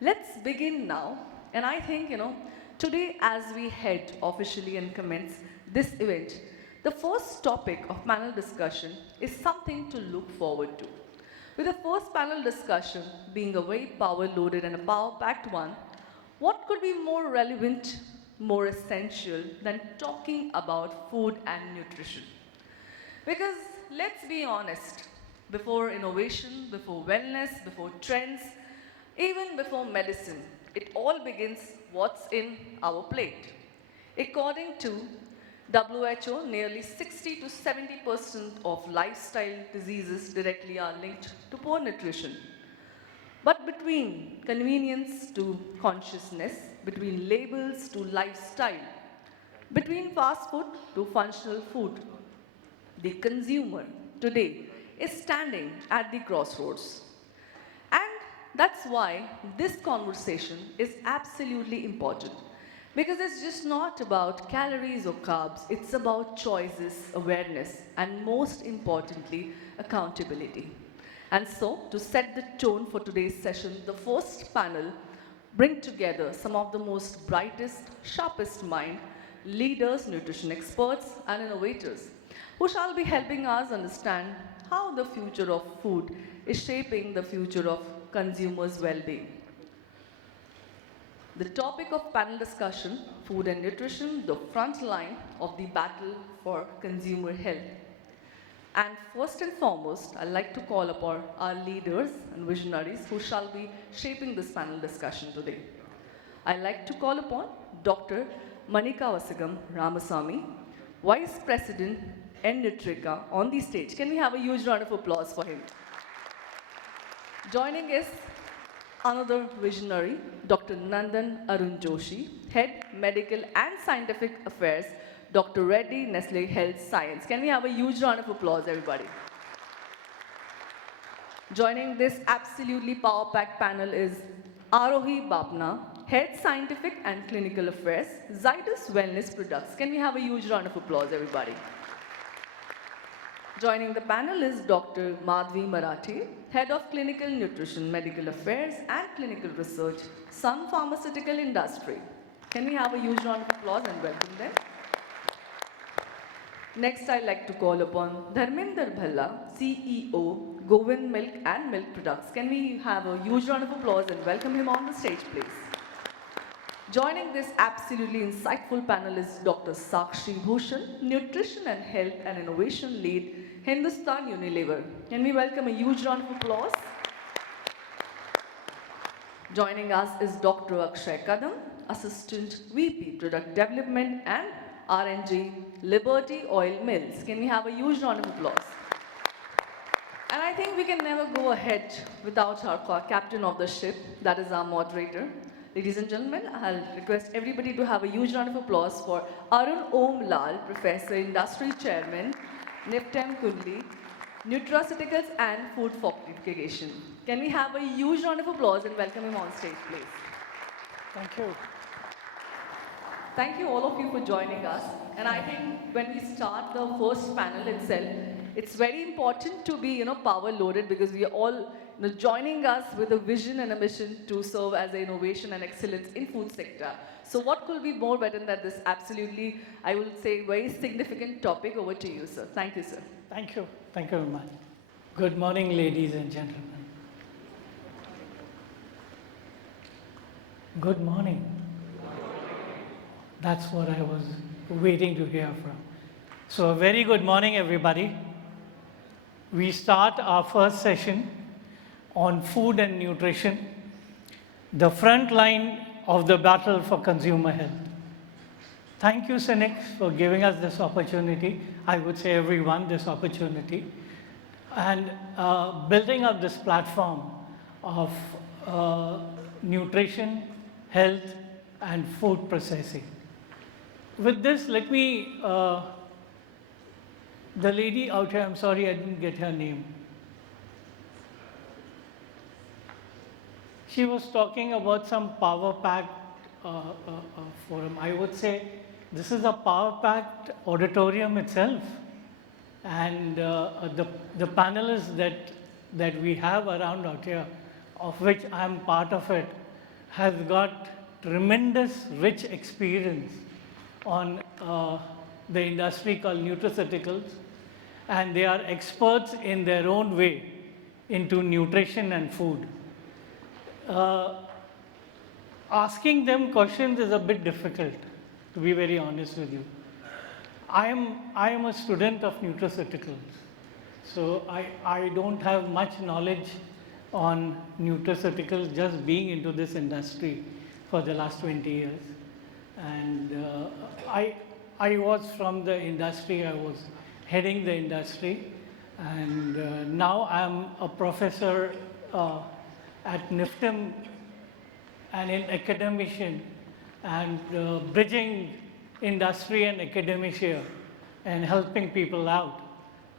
Let's begin now. And I think, today as we head officially and commence this event, the first topic of panel discussion is something to look forward to. With the first panel discussion being a very power loaded and a power packed one, what could be more relevant, more essential than talking about food and nutrition? Because let's be honest, before innovation, before wellness, before trends, even before medicine, it all begins what's in our plate. According to WHO, nearly 60 to 70% of lifestyle diseases directly are linked to poor nutrition. But between convenience to consciousness, between labels to lifestyle, between fast food to functional food, the consumer today is standing at the crossroads. And that's why this conversation is absolutely important. Because it's just not about calories or carbs, it's about choices, awareness, and most importantly, accountability. And so, to set the tone for today's session, the first panel bring together some of the most brightest, sharpest mind, leaders, nutrition experts, and innovators who shall be helping us understand how the future of food is shaping the future of consumers' well-being. The topic of panel discussion, food and nutrition, the front line of the battle for consumer health. And first and foremost, I'd like to call upon our leaders and visionaries who shall be shaping this panel discussion today. I'd like to call upon Dr. Manickavasagam Ramasamy, Vice President EnNutrica, on the stage. Can we have a huge round of applause for him? Joining us, another visionary, Dr. Nandan Arun Joshi, Head Medical and Scientific Affairs, Dr. Reddy, Nestlé Health Science. Can we have a huge round of applause, everybody? Joining this absolutely power-packed panel is Arohi Bapna, Head Scientific and Clinical Affairs, Zydus Wellness Products. Can we have a huge round of applause, everybody? Joining the panel is Dr. Madhvi Marathi, Head of Clinical Nutrition, Medical Affairs and Clinical Research, Sun Pharmaceutical Industry. Can we have a huge round of applause and welcome them? Next, I'd like to call upon Dharminder Bhalla, CEO, Govind Milk and Milk Products. Can we have a huge round of applause and welcome him on the stage, please? Joining this absolutely insightful panel is Dr. Sakshi Bhushan, Nutrition and Health and Innovation Lead, Hindustan Unilever. Can we welcome a huge round of applause? Joining us is Dr. Akshay Kadam, Assistant VP Product Development and R&G, Liberty Oil Mills. Can we have a huge round of applause? And I think we can never go ahead without our captain of the ship, that is our moderator. Ladies and gentlemen, I'll request everybody to have a huge round of applause for Arun Om Lal, Professor, Industry Chairman, NIFTEM-K, Nutraceuticals and Food Fortification. Can we have a huge round of applause and welcome him on stage, please? Thank you. Thank you all of you for joining us. And I think when we start the first panel itself, it's very important to be, power loaded because we are all joining us with a vision and a mission to serve as an innovation and excellence in food sector. So what could be more better than this absolutely, I would say, very significant topic? Over to you, sir. Thank you, sir. Thank you. Thank you very much. Good morning, ladies and gentlemen. Good morning. That's what I was waiting to hear from. So a very good morning, everybody. We start our first session on food and nutrition, the front line of the battle for consumer health. Thank you, Cynics, for giving us this opportunity. I would say everyone this opportunity. And building up this platform of nutrition, health, and food processing. With this, let me, the lady out here, I'm sorry I didn't get her name. She was talking about some power-packed forum. I would say this is a power-packed auditorium itself. And the panelists that we have around out here, of which I'm part of it, has got tremendous rich experience on the industry called nutraceuticals, and they are experts in their own way into nutrition and food. Asking them questions is a bit difficult, to be very honest with you. I am a student of nutraceuticals, so I don't have much knowledge on nutraceuticals, just being into this industry for the last 20 years. And I was from the industry, I was heading the industry, and now I'm a professor at NIFTEM and in academician, and bridging industry and academia and helping people out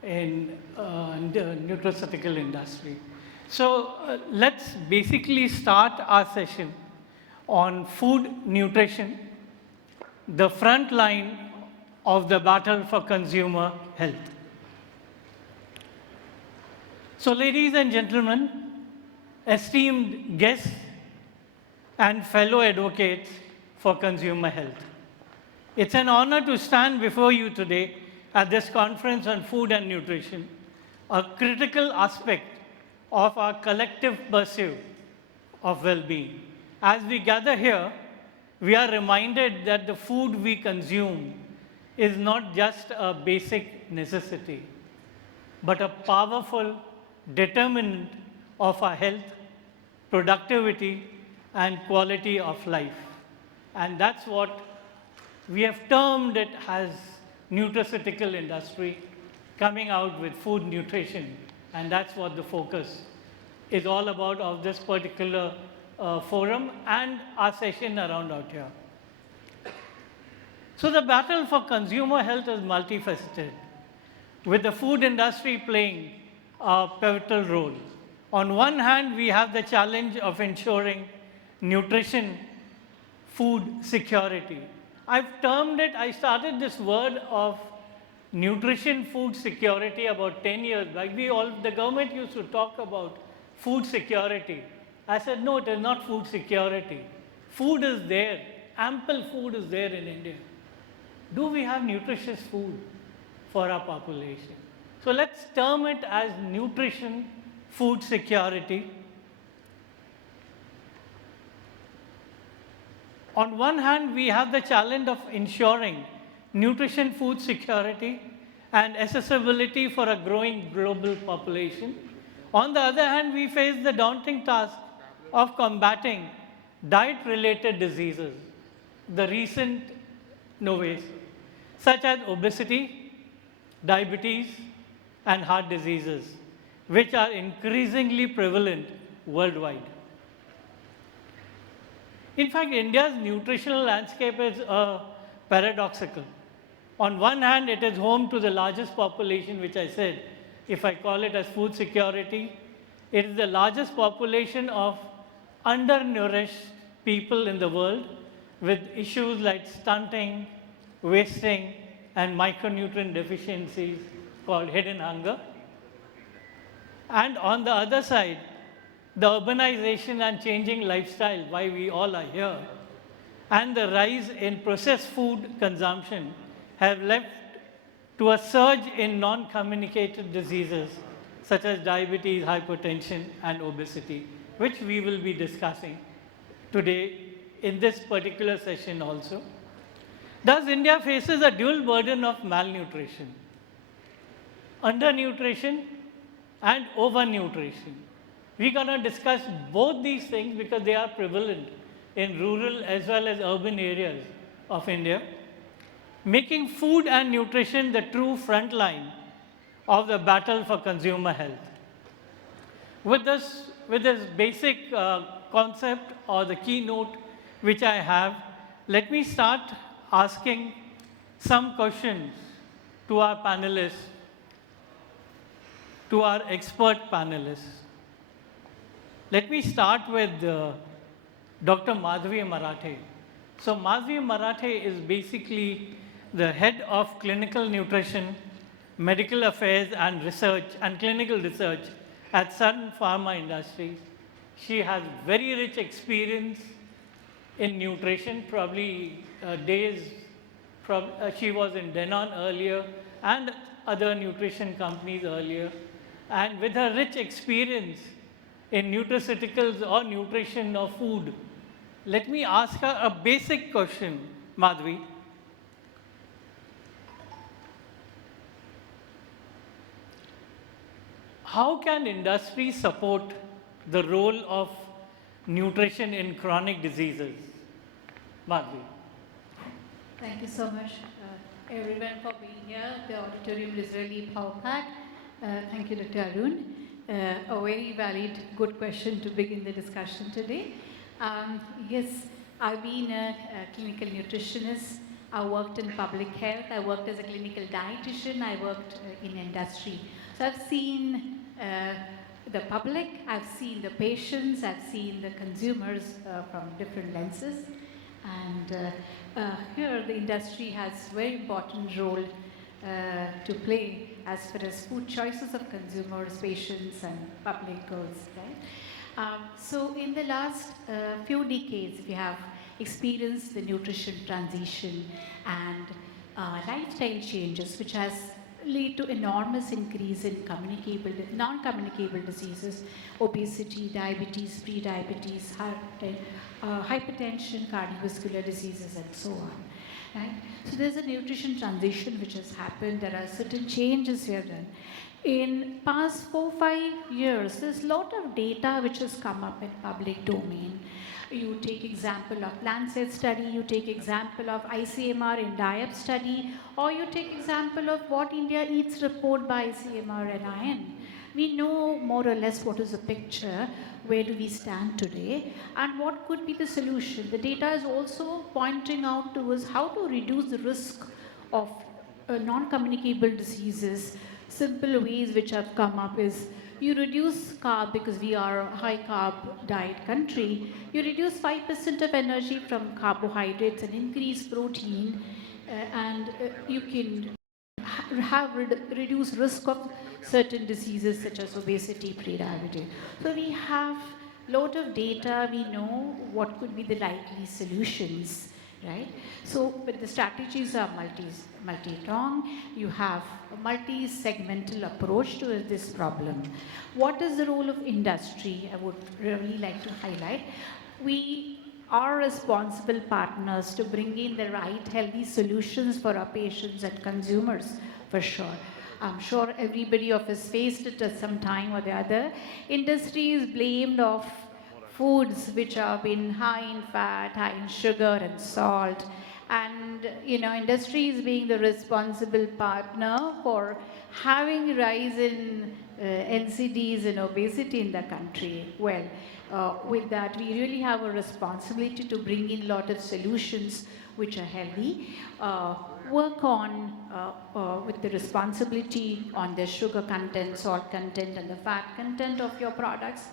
in the nutraceutical industry. So let's basically start our session on food nutrition, the front line of the battle for consumer health. So ladies and gentlemen, esteemed guests and fellow advocates for consumer health, it's an honor to stand before you today at this conference on food and nutrition, a critical aspect of our collective pursuit of well-being. As we gather here, we are reminded that the food we consume is not just a basic necessity, but a powerful determinant of our health, productivity, and quality of life. And that's what we have termed it as nutraceutical industry, coming out with food nutrition. And that's what the focus is all about of this particular forum and our session around out here. So the battle for consumer health is multifaceted, with the food industry playing a pivotal role. On one hand, we have the challenge of ensuring nutrition, food security. I've termed it, I started this word of nutrition, food security about 10 years back. The government used to talk about food security. I said, no, it is not food security. Food is there, ample food is there in India. Do we have nutritious food for our population? So let's term it as nutrition, food security. On one hand, we have the challenge of ensuring nutrition, food security, and accessibility for a growing global population. On the other hand, we face the daunting task of combating diet-related diseases, the recent novelties, such as obesity, diabetes, and heart diseases, which are increasingly prevalent worldwide. In fact, India's nutritional landscape is paradoxical. On one hand, it is home to the largest population, which I said, if I call it as food security, it is the largest population of undernourished people in the world with issues like stunting, wasting, and micronutrient deficiencies called hidden hunger. And on the other side, the urbanization and changing lifestyle, why we all are here, and the rise in processed food consumption have led to a surge in non-communicated diseases such as diabetes, hypertension, and obesity, which we will be discussing today in this particular session also. Thus, India faces a dual burden of malnutrition, undernutrition, and overnutrition. We're going to discuss both these things because they are prevalent in rural as well as urban areas of India, making food and nutrition the true front line of the battle for consumer health. With this basic concept or the keynote which I have, let me start asking some questions to our panelists, to our expert panelists. Let me start with Dr. Madhavi Marathe. So Madhavi Marathe is basically the head of clinical nutrition, medical affairs and research and clinical research at Sun Pharma Industries. She has very rich experience in nutrition, probably days, she was in Denon earlier and other nutrition companies earlier. And with her rich experience in nutraceuticals or nutrition or food, let me ask her a basic question, Madhvi. How can industry support the role of nutrition in chronic diseases? Madhvi. Thank you so much, everyone, for being here. The auditorium is really power-packed. Thank you, Dr. Arun. A very valid, good question to begin the discussion today. Yes, I've been a clinical nutritionist. I worked in public health. I worked as a clinical dietitian. I worked in industry. So I've seen the public, I've seen the patients, I've seen the consumers from different lenses. And here the industry has a very important role to play as far as food choices of consumers, patients, and public goes, right? So in the last few decades, we have experienced the nutrition transition and lifestyle changes, which has lead to enormous increase in non-communicable diseases, obesity, diabetes, pre-diabetes, hypertension, cardiovascular diseases, and so on. Right? So there's a nutrition transition which has happened. There are certain changes we have done. In past 4-5 years, there's a lot of data which has come up in public domain. You take example of Lancet study, you take example of ICMR in DIEP study, or you take example of what India Eats report by ICMR and IN. We know more or less what is the picture, where do we stand today, and what could be the solution. The data is also pointing out to us how to reduce the risk of non-communicable diseases. Simple ways which have come up is you reduce carb, because we are a high carb diet country. You reduce 5% of energy from carbohydrates and increase protein, and you can have reduced risk of certain diseases such as obesity, pre-diabetes. So we have lot of data. We know what could be the likely solutions, right? So, but the strategies are multi-pronged. You have a multi-segmental approach to this problem. What is the role of industry? I would really like to highlight. We are responsible partners to bring in the right healthy solutions for our patients and consumers, for sure. I'm sure everybody of us faced it at some time or the other. Industry is blamed of foods which have been high in fat, high in sugar and salt. And, industry is being the responsible partner for having rise in NCDs and obesity in the country. Well, with that, we really have a responsibility to bring in a lot of solutions which are healthy. Work on with the responsibility on the sugar content, salt content, and the fat content of your products.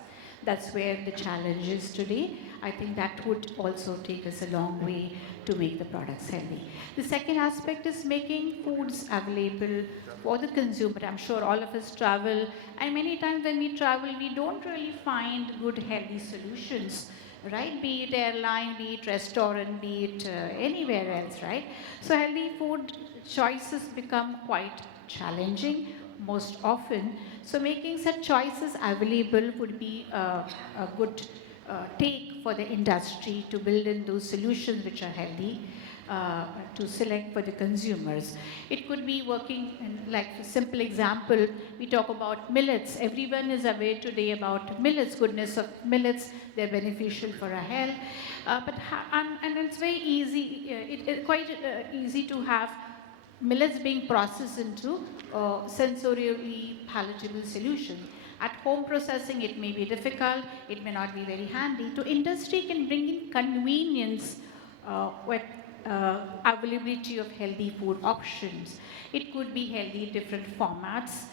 That's where the challenge is today. I think that would also take us a long way to make the products healthy. The second aspect is making foods available for the consumer. I'm sure all of us travel, and many times when we travel, we don't really find good healthy solutions, right? Be it airline, be it restaurant, be it anywhere else, right? So healthy food choices become quite challenging most often. So making such choices available would be a good take for the industry to build in those solutions which are healthy to select for the consumers. It could be working in, like a simple example, we talk about millets. Everyone is aware today about millets, goodness of millets, they're beneficial for our health. And it's very easy, it's quite easy to have millets being processed into sensorially palatable solution. At home processing, it may be difficult, it may not be very handy. So industry can bring in convenience with availability of healthy food options. It could be healthy in different formats,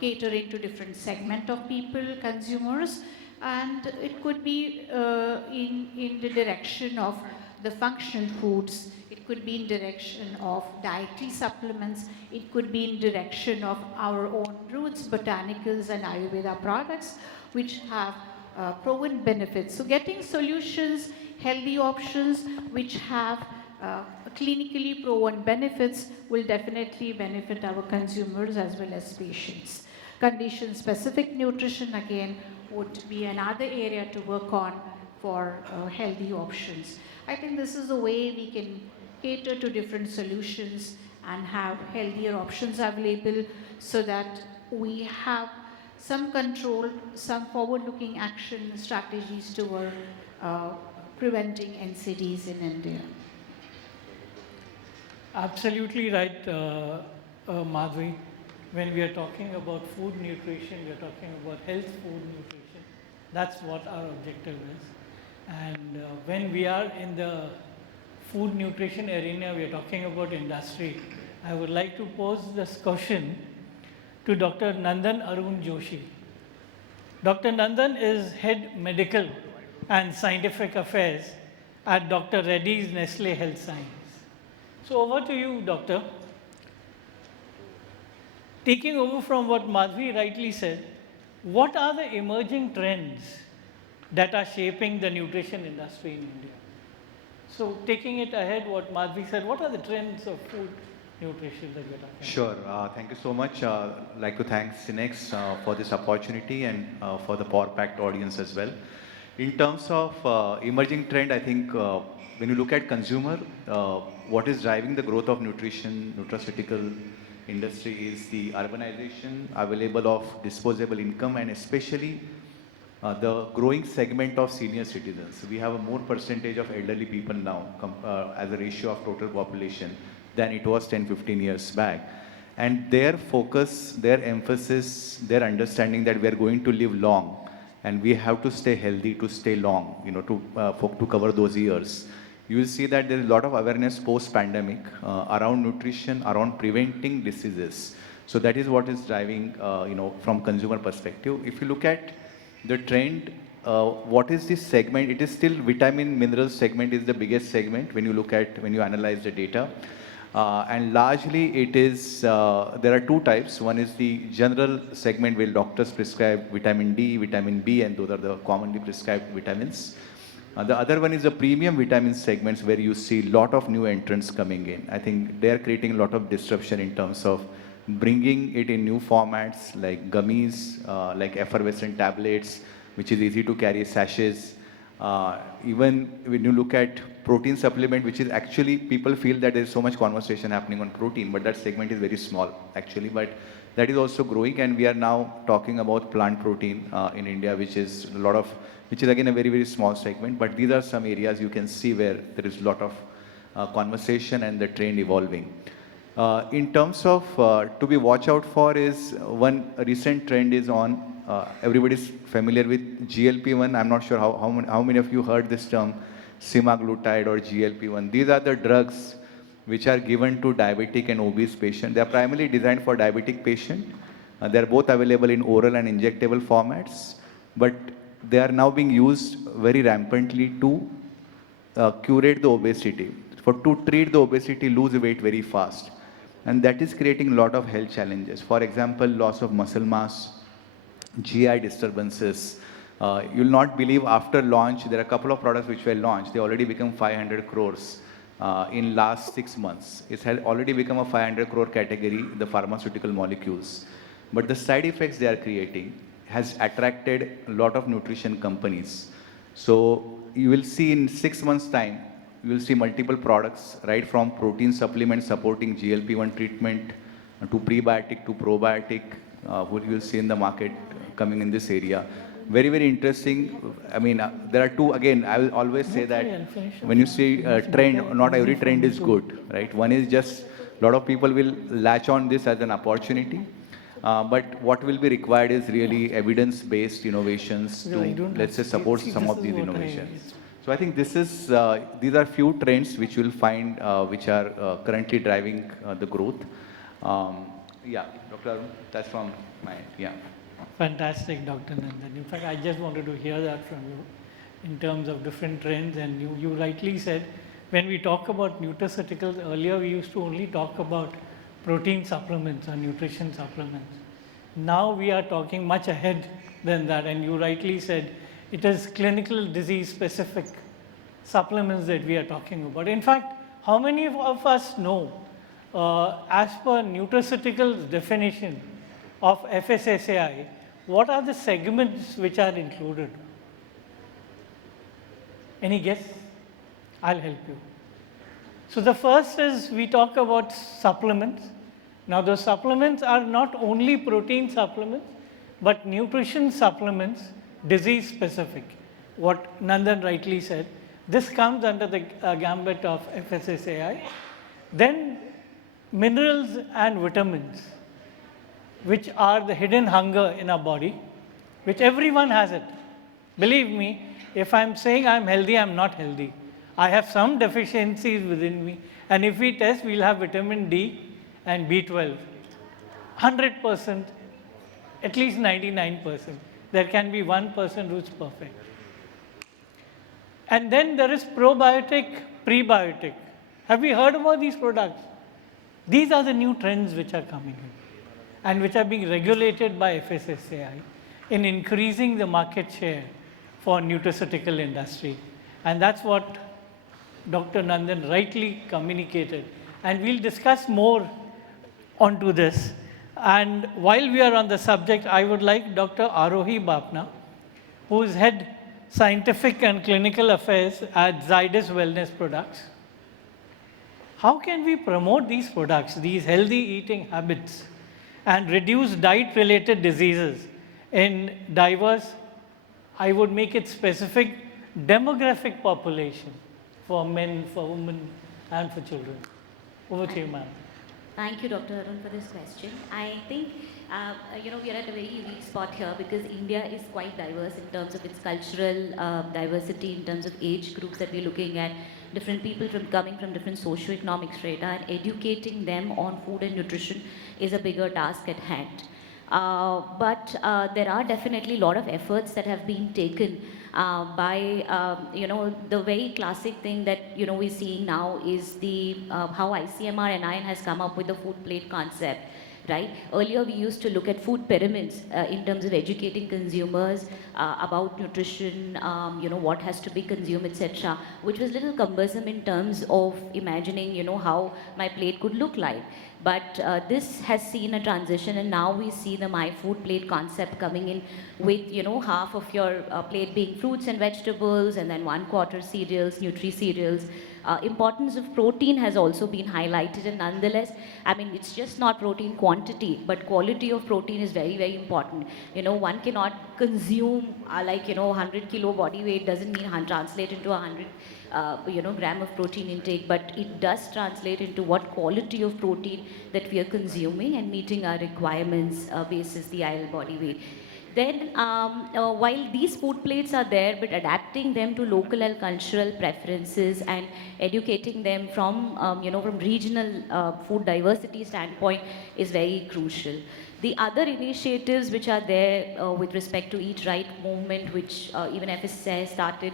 catering to different segment of people, consumers, and it could be in the direction of the functional foods. It could be in direction of dietary supplements. It could be in direction of our own roots, botanicals and Ayurveda products, which have proven benefits. So getting solutions healthy options which have clinically proven benefits will definitely benefit our consumers as well as patients. Condition-specific nutrition again would be another area to work on for healthy options. I think this is the way we can cater to different solutions and have healthier options available so that we have some control, some forward-looking action strategies toward preventing NCDs in India. Absolutely right, Madhvi. When we are talking about food nutrition, we are talking about health food nutrition. That's what our objective is. And when we are in the food nutrition arena, we are talking about industry. I would like to pose this question to Dr. Nandan Arun Joshi. Dr. Nandan is Head Medical and Scientific Affairs at Dr. Reddy's Nestlé Health Science. So over to you, Doctor. Taking over from what Madhvi rightly said, what are the emerging trends that are shaping the nutrition industry in India? So taking it ahead, what Madhvi said, what are the trends of food nutrition that we're talking about? Sure. Thank you so much. I'd like to thank Cinex for this opportunity and for the power-packed audience as well. In terms of emerging trend, I think when you look at consumer, what is driving the growth of nutrition, nutraceutical industry is the urbanization, available of disposable income, and especially the growing segment of senior citizens. We have a more percentage of elderly people now as a ratio of total population than it was 10, 15 years back. And their focus, their emphasis, their understanding that we are going to live long and we have to stay healthy to stay long, to cover those years. You will see that there is a lot of awareness post-pandemic around nutrition, around preventing diseases. So that is what is driving, from consumer perspective. If you look at the trend, what is this segment? It is still vitamin mineral segment is the biggest segment when you analyze the data. And largely it is, there are two types. One is the general segment where doctors prescribe vitamin D, vitamin B, and those are the commonly prescribed vitamins. The other one is the premium vitamin segments where you see a lot of new entrants coming in. I think they are creating a lot of disruption in terms of bringing it in new formats like gummies, like effervescent tablets, which is easy to carry, sachets. Even when you look at protein supplement, which is actually, people feel that there is so much conversation happening on protein, but that segment is very small actually. But that is also growing, and we are now talking about plant protein in India, which is again a very, very small segment. But these are some areas you can see where there is a lot of conversation and the trend evolving. In terms of to be watch out for is one recent trend is on, everybody's familiar with GLP-1. I'm not sure how many of you heard this term, semaglutide or GLP-1. These are the drugs which are given to diabetic and obese patients. They are primarily designed for diabetic patients. They are both available in oral and injectable formats, but they are now being used very rampantly to curate the obesity, to treat the obesity, lose weight very fast. And that is creating a lot of health challenges. For example, loss of muscle mass, GI disturbances. You'll not believe after launch, there are a couple of products which were launched. They already become 500 crores in last 6 months. It has already become a 500 crore category, the pharmaceutical molecules. But the side effects they are creating has attracted a lot of nutrition companies. So you will see in 6 months' time, you will see multiple products, right from protein supplements supporting GLP-1 treatment to prebiotic to probiotic, what you will see in the market coming in this area. Very, very interesting. I mean, there are two, again, I will always say that when you see a trend, not every trend is good, right? One is just, a lot of people will latch on this as an opportunity. But what will be required is really evidence-based innovations to, let's say, support some of these innovations. So I think these are few trends which you will find which are currently driving the growth. Yeah, Dr. Arun, that's from my end. Yeah. Fantastic, Dr. Nandan. In fact, I just wanted to hear that from you in terms of different trends. And you rightly said, when we talk about nutraceuticals, earlier we used to only talk about protein supplements or nutrition supplements. Now we are talking much ahead than that. And you rightly said, it is clinical disease specific supplements that we are talking about. In fact, how many of us know, as per Nutraceuticals definition of FSSAI, what are the segments which are included? Any guess? I'll help you. So the first is we talk about supplements. Now those supplements are not only protein supplements, but nutrition supplements, disease specific. What Nandan rightly said, this comes under the gambit of FSSAI. Then minerals and vitamins, which are the hidden hunger in our body, which everyone has it. Believe me, if I'm saying I'm healthy, I'm not healthy. I have some deficiencies within me, and if we test, we'll have vitamin D and B12. 100%, at least 99%. There can be 1% who's perfect. And then there is probiotic, prebiotic. Have we heard about these products? These are the new trends which are coming in and which are being regulated by FSSAI in increasing the market share for nutraceutical industry. And that's what Dr. Nandan rightly communicated. And we'll discuss more onto this. And while we are on the subject, I would like Dr. Arohi Bapna, who is Head Scientific and Clinical Affairs at Zydus Wellness Products. How can we promote these products, these healthy eating habits, and reduce diet-related diseases in diverse, I would make it specific, demographic population for men, for women, and for children? Over to you, ma'am. Thank you, Dr. Arun, for this question. I think, we are at a very unique spot here because India is quite diverse in terms of its cultural diversity, in terms of age groups that we're looking at, different people coming from different socio-economic strata, and educating them on food and nutrition is a bigger task at hand. But there are definitely a lot of efforts that have been taken by, the very classic thing that, we're seeing now is the how ICMR and IN has come up with the food plate concept, right? Earlier, we used to look at food pyramids in terms of educating consumers about nutrition, what has to be consumed, etc., which was a little cumbersome in terms of imagining, how my plate could look like. But this has seen a transition, and now we see the My Food Plate concept coming in with, half of your plate being fruits and vegetables, and then 1/4 cereals, nutri-cereals. Importance of protein has also been highlighted, and nonetheless, I mean, it's just not protein quantity, but quality of protein is very, very important. One cannot consume 100 kilo body weight doesn't mean translate into 100 gram of protein intake, but it does translate into what quality of protein that we are consuming and meeting our requirements basis the ideal body weight. Then, while these food plates are there, but adapting them to local and cultural preferences and educating them from, from regional food diversity standpoint is very crucial. The other initiatives which are there with respect to Eat Right movement, which even FSSAI started,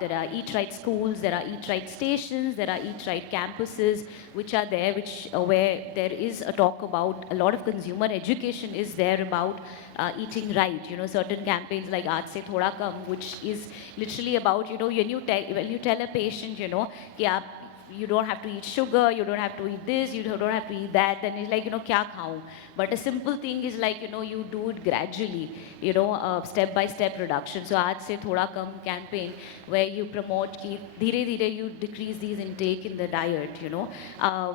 there are Eat Right schools, there are Eat Right stations, there are Eat Right campuses, which are there, which where there is a talk about a lot of consumer education is there about eating right. Certain campaigns like Aaj Se Thoda Kam, which is literally about, when you tell a patient, कि आप you don't have to eat sugar, you don't have to eat this, you don't have to eat that, then it's like, kya khaun? But a simple thing is like, you do it gradually, step-by-step reduction. So Aaj Se Thoda Kam campaign, where you promote ki dheere dheere you decrease these intake in the diet,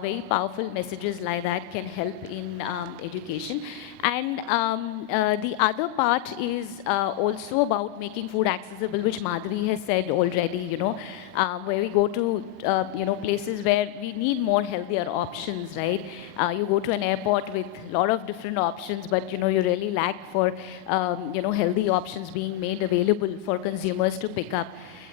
very powerful messages like that can help in education. And the other part is also about making food accessible, which Madhuri has said already, where we go to, places where we need more healthier options, right? You go to an airport with a lot of different options, but, you really lack for, healthy options being made available for consumers to pick up.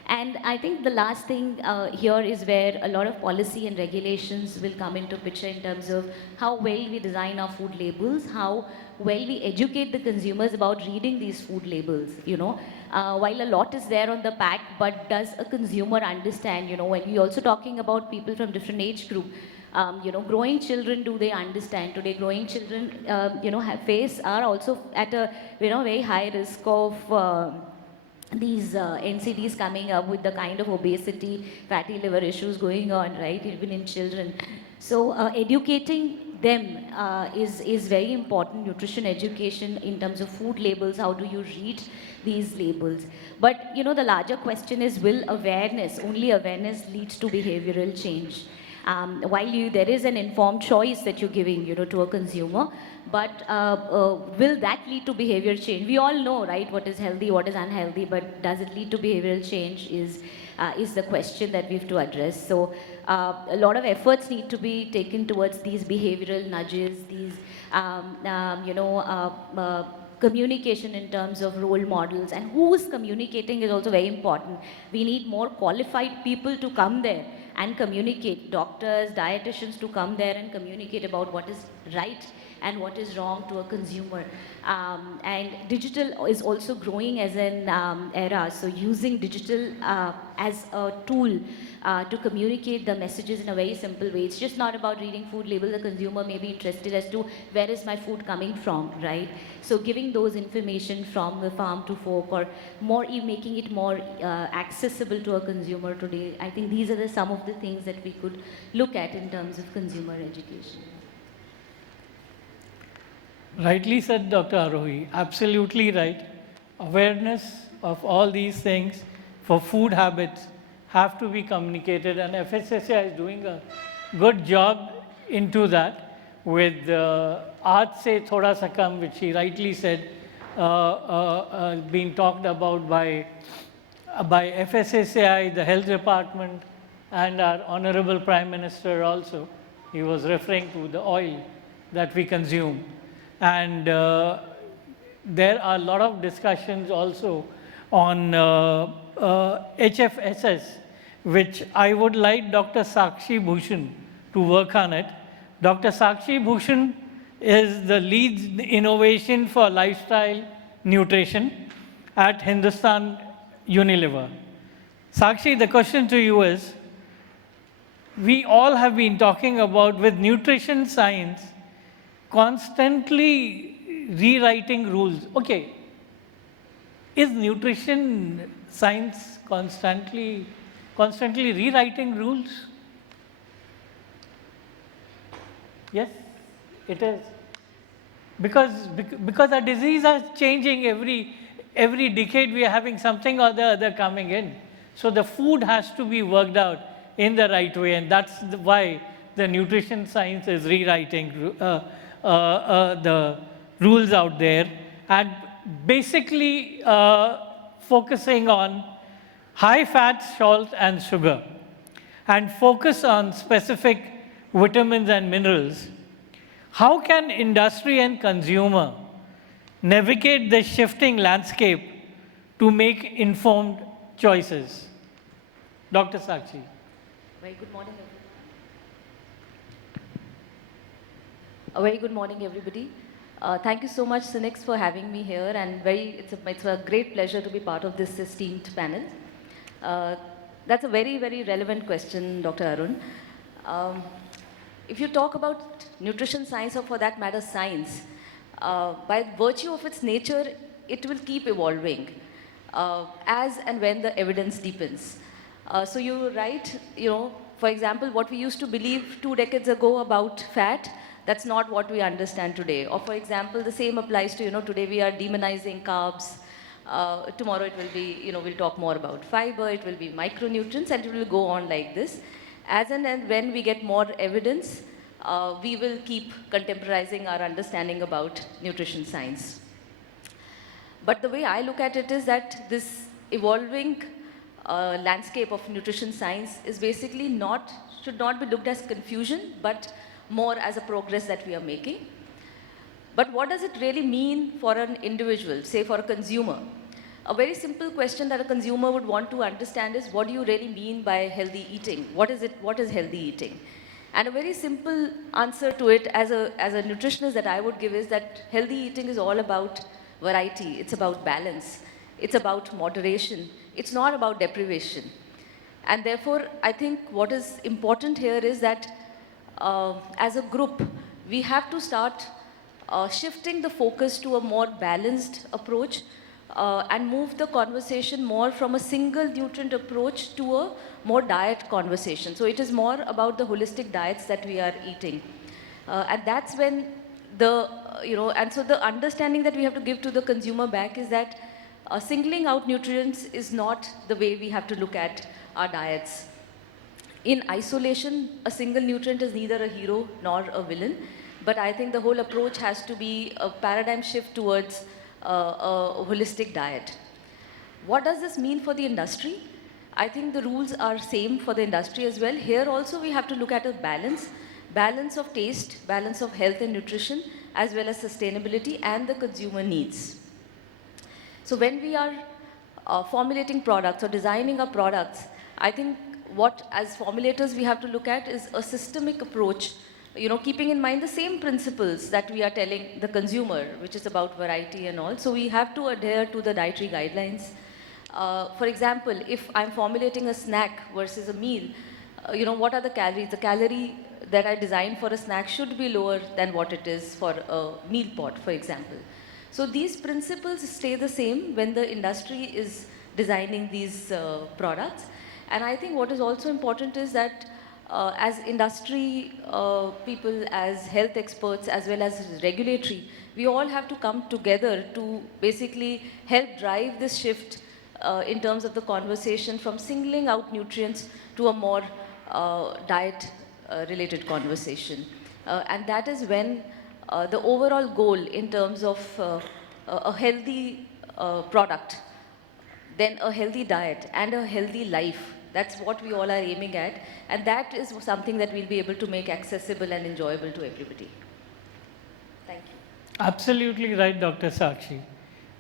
And I think the last thing here is where a lot of policy and regulations will come into picture in terms of how well we design our food labels, how well we educate the consumers about reading these food labels, while a lot is there on the pack, but does a consumer understand, when we're also talking about people from different age group, growing children, do they understand? Today, growing children, are also at a, very high risk of these NCDs coming up with the kind of obesity, fatty liver issues going on, right, even in children. So educating them is very important, nutrition education in terms of food labels, how do you read these labels. But, you know, the larger question is, will awareness, only awareness leads to behavioral change? While there is an informed choice that you're giving, you know, to a consumer, but will that lead to behavior change? We all know, right, what is healthy, what is unhealthy, but does it lead to behavioral change is the question that we have to address. So a lot of efforts need to be taken towards these behavioral nudges, these, communication in terms of role models, and who's communicating is also very important. We need more qualified people to come there and communicate, doctors, dietitians to come there and communicate about what is right and what is wrong to a consumer. And digital is also growing as an era, so using digital as a tool to communicate the messages in a very simple way. It's just not about reading food labels. The consumer may be interested as to where is my food coming from, right? So giving those information from the farm to fork, or making it more accessible to a consumer today. I think these are some of the things that we could look at in terms of consumer education. Rightly said, Dr. Arohi. Absolutely right. Awareness of all these things for food habits have to be communicated, and FSSAI is doing a good job into that with Aaj Se Thoda Sa Kam, which he rightly said, being talked about by FSSAI, the Health Department, and our Honorable Prime Minister also. He was referring to the oil that we consume. And there are a lot of discussions also on HFSS, which I would like Dr. Sakshi Bhushan to work on it. Dr. Sakshi Bhushan is the lead innovation for lifestyle nutrition at Hindustan Unilever. Sakshi, the question to you is, we all have been talking about, with nutrition science, constantly rewriting rules. Okay, is nutrition science constantly rewriting rules? Yes, it is. Because our disease is changing every decade. We are having something or the other coming in. So the food has to be worked out in the right way, and that's why the nutrition science is rewriting the rules out there, and basically focusing on high fat, salt and sugar, and focus on specific vitamins and minerals. How can industry and consumer navigate the shifting landscape to make informed choices? Dr. Sakshi. Very good morning, everybody. A very good morning, everybody. Thank you so much, Cinex, for having me here, and it's a great pleasure to be part of this esteemed panel. That's a very, very relevant question, Dr. Arun. If you talk about nutrition science, or for that matter, science, by virtue of its nature, it will keep evolving as and when the evidence deepens. So you're right, for example, what we used to believe 2 decades ago about fat, that's not what we understand today. Or for example, the same applies to, today we are demonizing carbs. Tomorrow it will be, we'll talk more about fiber, it will be micronutrients, and it will go on like this. As and when we get more evidence, we will keep contemporizing our understanding about nutrition science. But the way I look at it is that this evolving landscape of nutrition science is basically should not be looked as confusion, but more as a progress that we are making. But what does it really mean for an individual, say for a consumer? A very simple question that a consumer would want to understand is, what do you really mean by healthy eating? What is healthy eating? And a very simple answer to it as a nutritionist that I would give is that healthy eating is all about variety, it's about balance, it's about moderation, it's not about deprivation. And therefore, I think what is important here is that as a group, we have to start shifting the focus to a more balanced approach, and move the conversation more from a single nutrient approach to a more diet conversation. So it is more about the holistic diets that we are eating. And that's when and so the understanding that we have to give to the consumer back is that singling out nutrients is not the way we have to look at our diets. In isolation, a single nutrient is neither a hero nor a villain, but I think the whole approach has to be a paradigm shift towards a holistic diet. What does this mean for the industry? I think the rules are same for the industry as well. Here also we have to look at a balance of taste, balance of health and nutrition, as well as sustainability and the consumer needs. So when we are formulating products or designing our products, I think what as formulators we have to look at is a systemic approach, keeping in mind the same principles that we are telling the consumer, which is about variety and all. So we have to adhere to the dietary guidelines. For example, if I'm formulating a snack versus a meal, what are the calories? The calorie that I designed for a snack should be lower than what it is for a meal pot, for example. So these principles stay the same when the industry is designing these products. And I think what is also important is that as industry people, as health experts, as well as regulatory, we all have to come together to basically help drive this shift in terms of the conversation from singling out nutrients to a more diet-related conversation. And that is when the overall goal in terms of a healthy product, then a healthy diet and a healthy life. That's what we all are aiming at. And that is something that we'll be able to make accessible and enjoyable to everybody. Thank you. Absolutely right, Dr. Sakshi.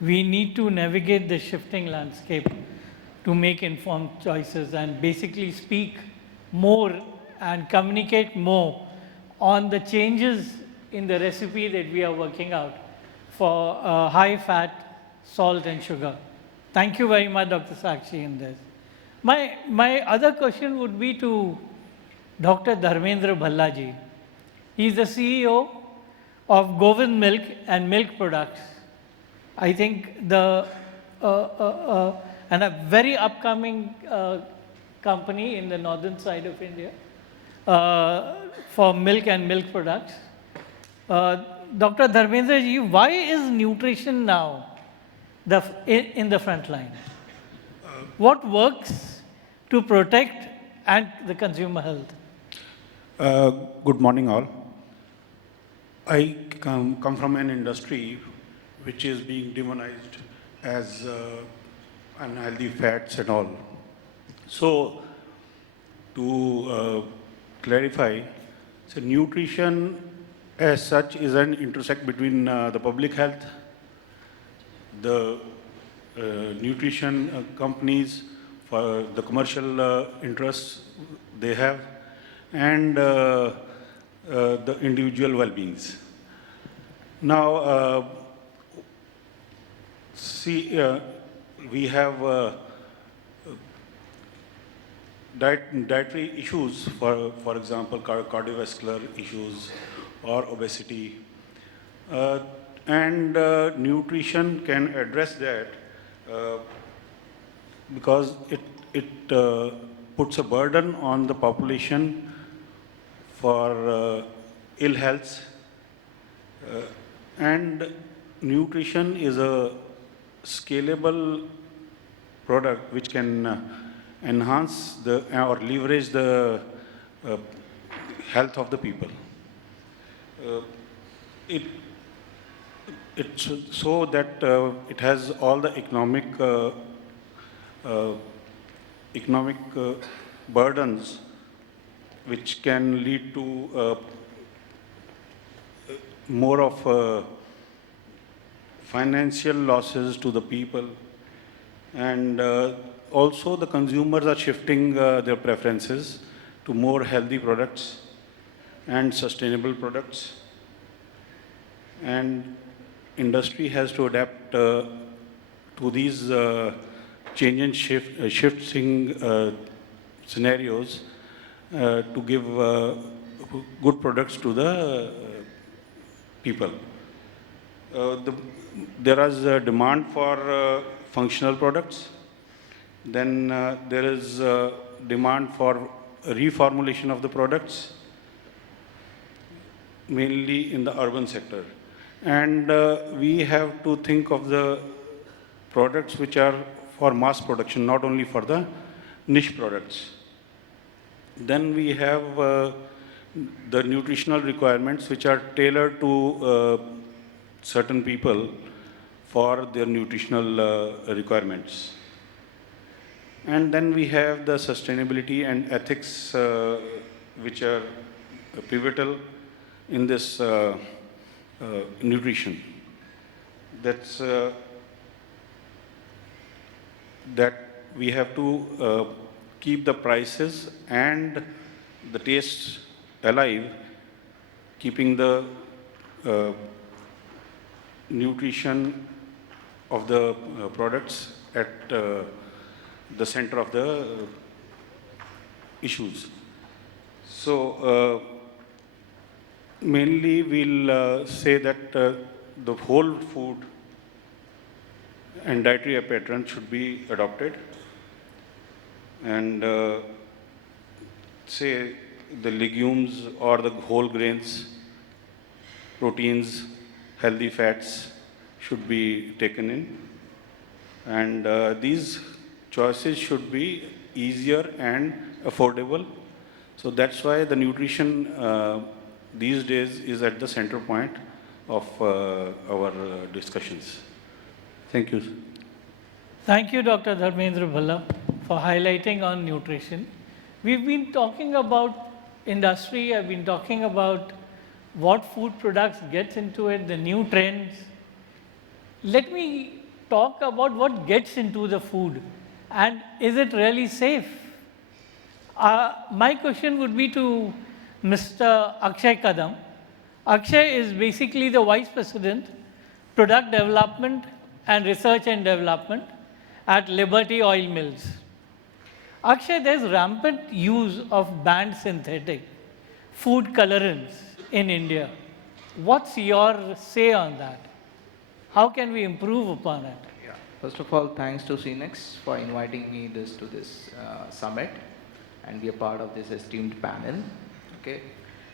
We need to navigate the shifting landscape to make informed choices and basically speak more and communicate more on the changes in the recipe that we are working out for high fat, salt and sugar. Thank you very much, Dr. Sakshi, in this. My other question would be to Dr. Dharmendra Bhallaji. He is the CEO of Govind Milk and Milk Products. I think and a very upcoming company in the northern side of India for milk and milk products. Dr. Dharmendra ji, why is nutrition now in the front line? What works to protect and the consumer health? Good morning, all. I come from an industry which is being demonized as unhealthy fats and all. So, to clarify, so nutrition as such is an intersect between the public health, the nutrition companies, for the commercial interests they have, and the individual well-beings. Now, we have dietary issues, for example, cardiovascular issues or obesity, and nutrition can address that because it puts a burden on the population for ill health, and nutrition is a scalable product which can enhance or leverage the health of the people. It's so that it has all the economic burdens which can lead to more of financial losses to the people, and also the consumers are shifting their preferences to more healthy products and sustainable products, and industry has to adapt to these changing shifting scenarios to give good products to the people. there is a demand for functional products. Then there is demand for reformulation of the products, mainly in the urban sector. And we have to think of the products which are for mass production, not only for the niche products. Then we have the nutritional requirements which are tailored to certain people for their nutritional requirements. And then we have the sustainability and ethics which are pivotal in this nutrition. That's that we have to keep the prices and the taste alive, keeping the nutrition of the products at the center of the issues. So mainly we'll say that the whole food and dietary pattern should be adopted, and say the legumes or the whole grains, proteins, healthy fats should be taken in, and these choices should be easier and affordable. So that's why the nutrition these days is at the center point of our discussions. Thank you. Thank you, Dr. Dharmendra Bhalla, for highlighting on nutrition. We've been talking about industry, I've been talking about what food products gets into it, the new trends. Let me talk about what gets into the food and is it really safe? My question would be to Mr. Akshay Kadam. Akshay is basically the Vice President, Product Development and Research and Development at Liberty Oil Mills. Akshay, there's rampant use of banned synthetic food colorants in India. What's your say on that? How can we improve upon it? Yeah. First of all, thanks to CNEX for inviting me to this summit and be a part of this esteemed panel. Okay.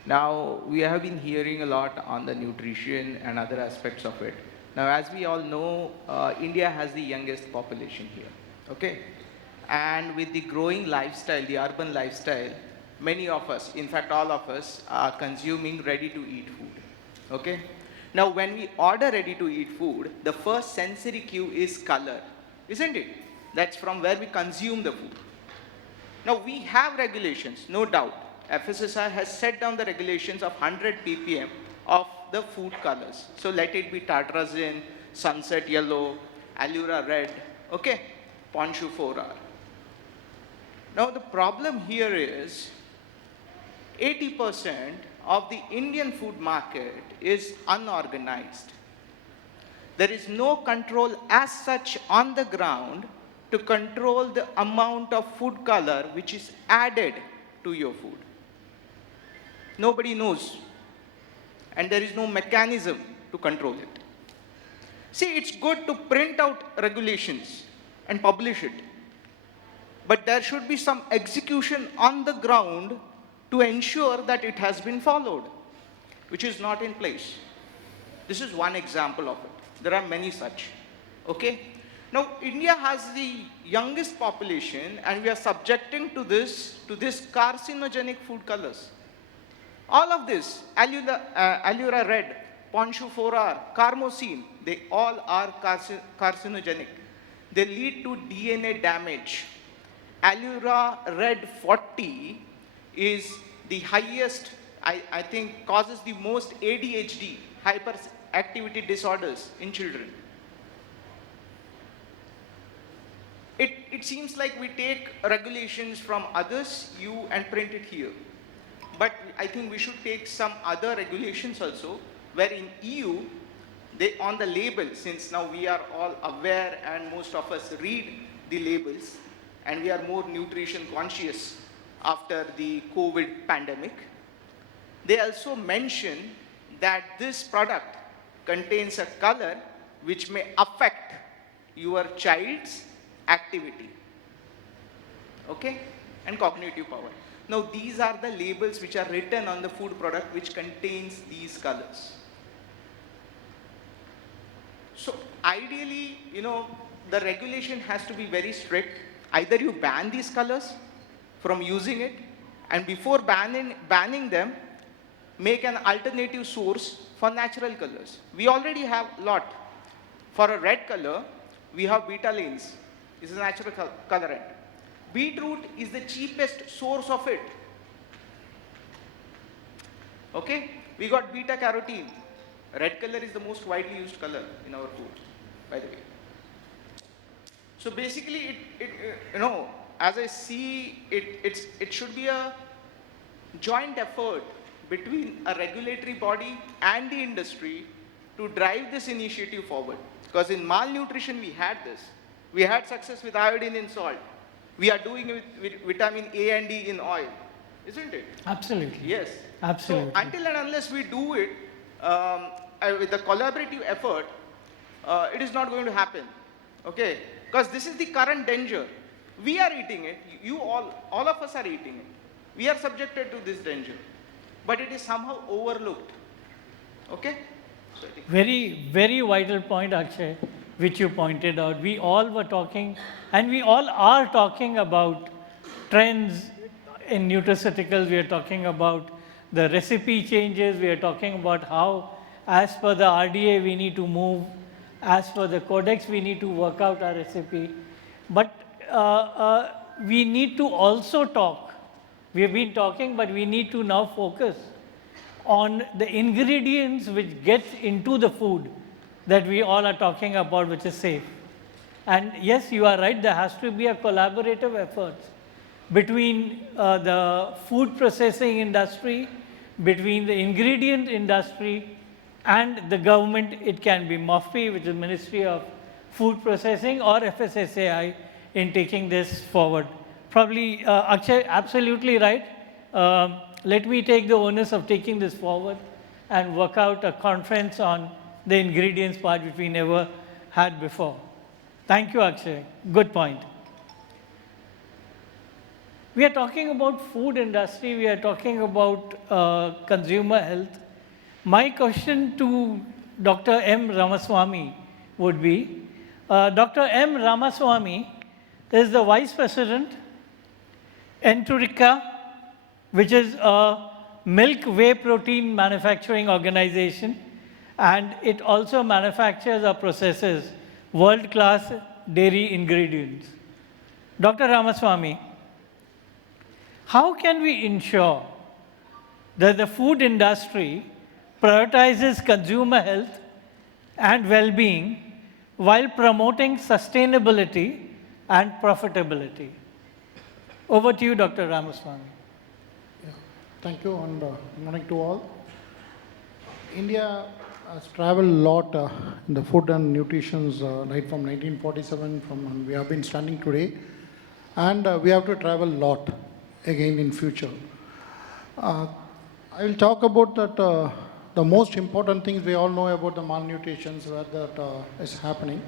Now, we have been hearing a lot on the nutrition and other aspects of it. Now, as we all know, India has the youngest population here. Okay. And with the growing lifestyle, the urban lifestyle, many of us, in fact all of us, are consuming ready-to-eat food. Okay? Now when we order ready-to-eat food, the first sensory cue is color, isn't it? That's from where we consume the food. Now we have regulations, no doubt. FSSI has set down the regulations of 100 ppm of the food colors. So let it be tartrazine, sunset yellow, allura red, okay, ponchu 4R. Now the problem here is 80% of the Indian food market is unorganized. There is no control as such on the ground to control the amount of food color which is added to your food. Nobody knows, and there is no mechanism to control it. See, it's good to print out regulations and publish it, but there should be some execution on the ground to ensure that it has been followed, which is not in place. This is one example of it. There are many such. Okay? Now, India has the youngest population, and we are subjecting to this carcinogenic food colors. All of this, allura red, ponchu 4R, carmosine, they all are carcinogenic. They lead to DNA damage. Allura red 40 is the highest, I think, causes the most ADHD, hyperactivity disorders in children. It seems like we take regulations from others, and print it here. But I think we should take some other regulations also, where in EU, they on the label, since now we are all aware and most of us read the labels, and we are more nutrition conscious after the COVID pandemic, they also mention that this product contains a color which may affect your child's activity, okay, and cognitive power. Now, these are the labels which are written on the food product which contains these colors. So, ideally, the regulation has to be very strict. Either you ban these colors from using it, and before banning them, make an alternative source for natural colors. We already have a lot. For a red color, we have betalains. This is a natural colorant. Beetroot is the cheapest source of it. Okay? We got beta carotene. Red color is the most widely used color in our food, by the way. So basically, as I see it should be a joint effort between a regulatory body and the industry to drive this initiative forward. Because in malnutrition, we had this. We had success with iodine in salt. We are doing it with vitamin A and D in oil, isn't it? Absolutely. Yes. Absolutely. So until and unless we do it with a collaborative effort, it is not going to happen. Okay? Because this is the current danger. We are eating it. You all of us are eating it. We are subjected to this danger. But it is somehow overlooked. Okay? So I think Very, very vital point, Akshay, which you pointed out. We all were talking, and we all are talking about trends in nutraceuticals. We are talking about the recipe changes. We are talking about how, as per the RDA, we need to move. As per the codex, we need to work out our recipe. But we need to also talk. We have been talking, but we need to now focus on the ingredients which gets into the food that we all are talking about, which is safe. And yes, you are right, there has to be a collaborative effort between the food processing industry, between the ingredient industry and the government. It can be MOFPI, which is Ministry of Food Processing, or FSSAI in taking this forward. Probably, Akshay, absolutely right. Let me take the onus of taking this forward and work out a conference on the ingredients part, which we never had before. Thank you, Akshay. Good point. We are talking about food industry. We are talking about consumer health. My question to Dr. M. Ramasamy would be, Dr. M. Ramasamy is the Vice President, EnNutrica, which is a milk whey protein manufacturing organization, and it also manufactures or processes world-class dairy ingredients. Dr. Ramasamy, how can we ensure that the food industry prioritizes consumer health and well-being while promoting sustainability and profitability? Over to you, Dr. Ramasamy. Thank you, and good morning to all. India has traveled a lot in the food and nutrition right from 1947, from we have been standing today, and we have to travel a lot again in future. I will talk about that. The most important things we all know about the malnutrition where that is happening.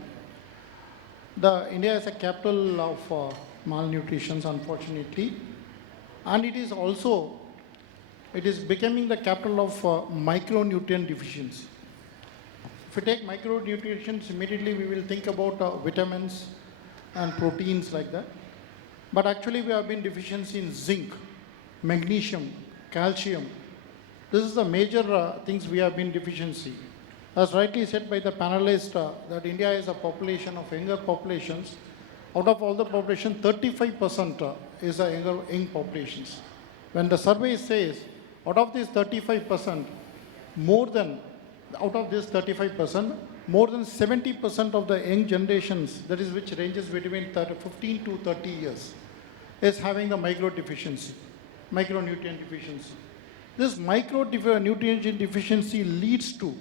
India is a capital of malnutrition, unfortunately, and it is becoming the capital of micronutrient deficiency. If we take micronutrients, immediately we will think about vitamins and proteins like that. But actually we have been deficiency in zinc, magnesium, calcium. This is the major things we have been deficiency. As rightly said by the panelist, that India is a population of younger populations. Out of all the population, 35% is a young populations. When the survey says, out of this 35%, more than 70% of the young generations, that is which ranges between 15 to 30 years, is having the micronutrient deficiency. This micronutrient deficiency leads to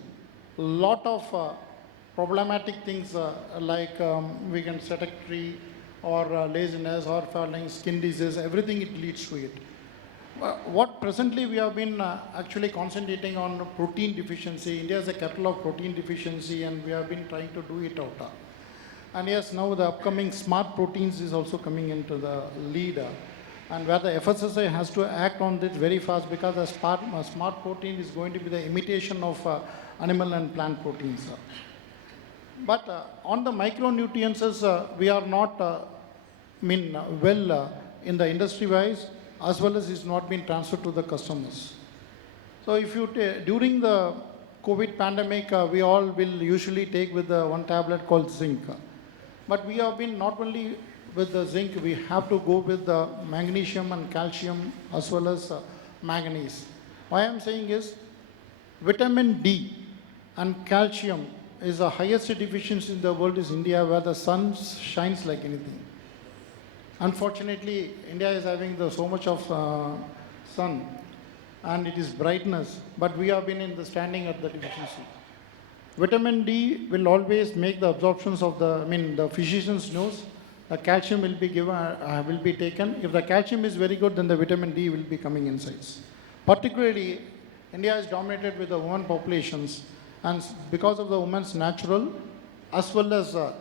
a lot of problematic things like vegan sedentary or laziness or falling skin disease, everything it leads to it. What presently we have been actually concentrating on protein deficiency. India is a capital of protein deficiency, and we have been trying to do it out. And yes, now the upcoming smart proteins is also coming into the lead. And where the FSSAI has to act on this very fast, because the smart protein is going to be the imitation of animal and plant proteins. But on the micronutrients, we are not in the industry wise, as well as it's not been transferred to the customers. So if you during the COVID pandemic, we all will usually take with the one tablet called zinc. But we have been not only with the zinc, we have to go with the magnesium and calcium as well as manganese. Why I'm saying is vitamin D and calcium is the highest deficiency in the world is India, where the sun shines like anything. Unfortunately, India is having so much of sun and it is brightness, but we have been in the standing at the deficiency. Vitamin D will always make the absorptions of the physicians knows the calcium will be given, will be taken. If the calcium is very good, then the vitamin D will be coming inside. Particularly, India is dominated with the women populations, and because of the women's natural, as well as the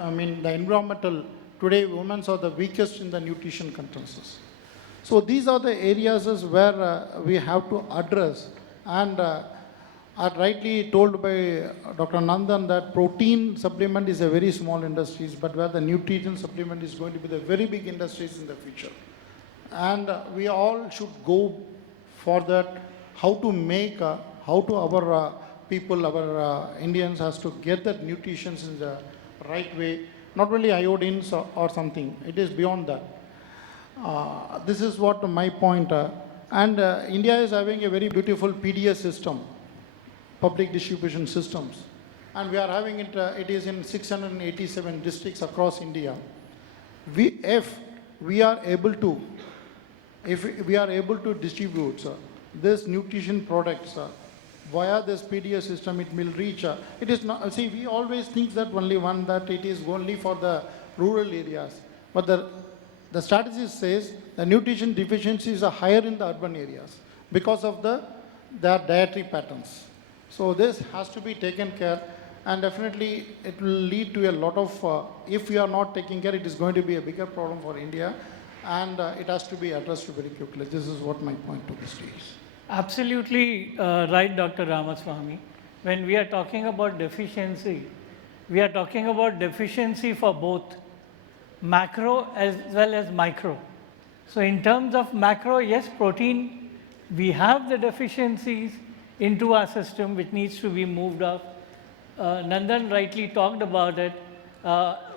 environmental, today women are the weakest in the nutrition contents. So these are the areas where we have to address, and are rightly told by Dr. Nandan that protein supplement is a very small industry, but where the nutrition supplement is going to be the very big industries in the future. And we all should go for that, how to make, how to our people, our Indians has to get that nutrition in the right way, not only iodines or something, it is beyond that. This is what my point. India is having a very beautiful PDS system, public distribution systems, and we are having it, it is in 687 districts across India. If we are able to distribute this nutrition products via this PDS system, it will reach, it is not, see, we always think that only one, that it is only for the rural areas, but the strategy says the nutrition deficiencies are higher in the urban areas because of their dietary patterns. So this has to be taken care, and definitely it will lead to a lot of, if we are not taking care, it is going to be a bigger problem for India, and it has to be addressed very quickly. This is what my point to the stage. Absolutely right, Dr. Ramasamy. When we are talking about deficiency, we are talking about deficiency for both macro as well as micro. So in terms of macro, yes, protein, we have the deficiencies into our system which needs to be moved off. Nandan rightly talked about it.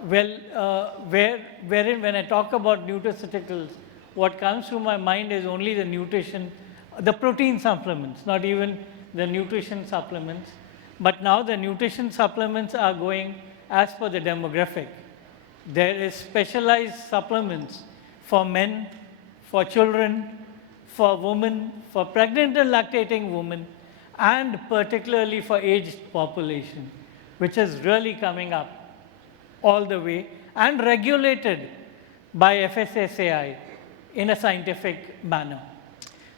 Wherein when I talk about nutraceuticals, what comes to my mind is only the nutrition, the protein supplements, not even the nutrition supplements. But now the nutrition supplements are going as per the demographic. There is specialized supplements for men, for children, for women, for pregnant and lactating women, and particularly for aged population, which is really coming up all the way and regulated by FSSAI in a scientific manner.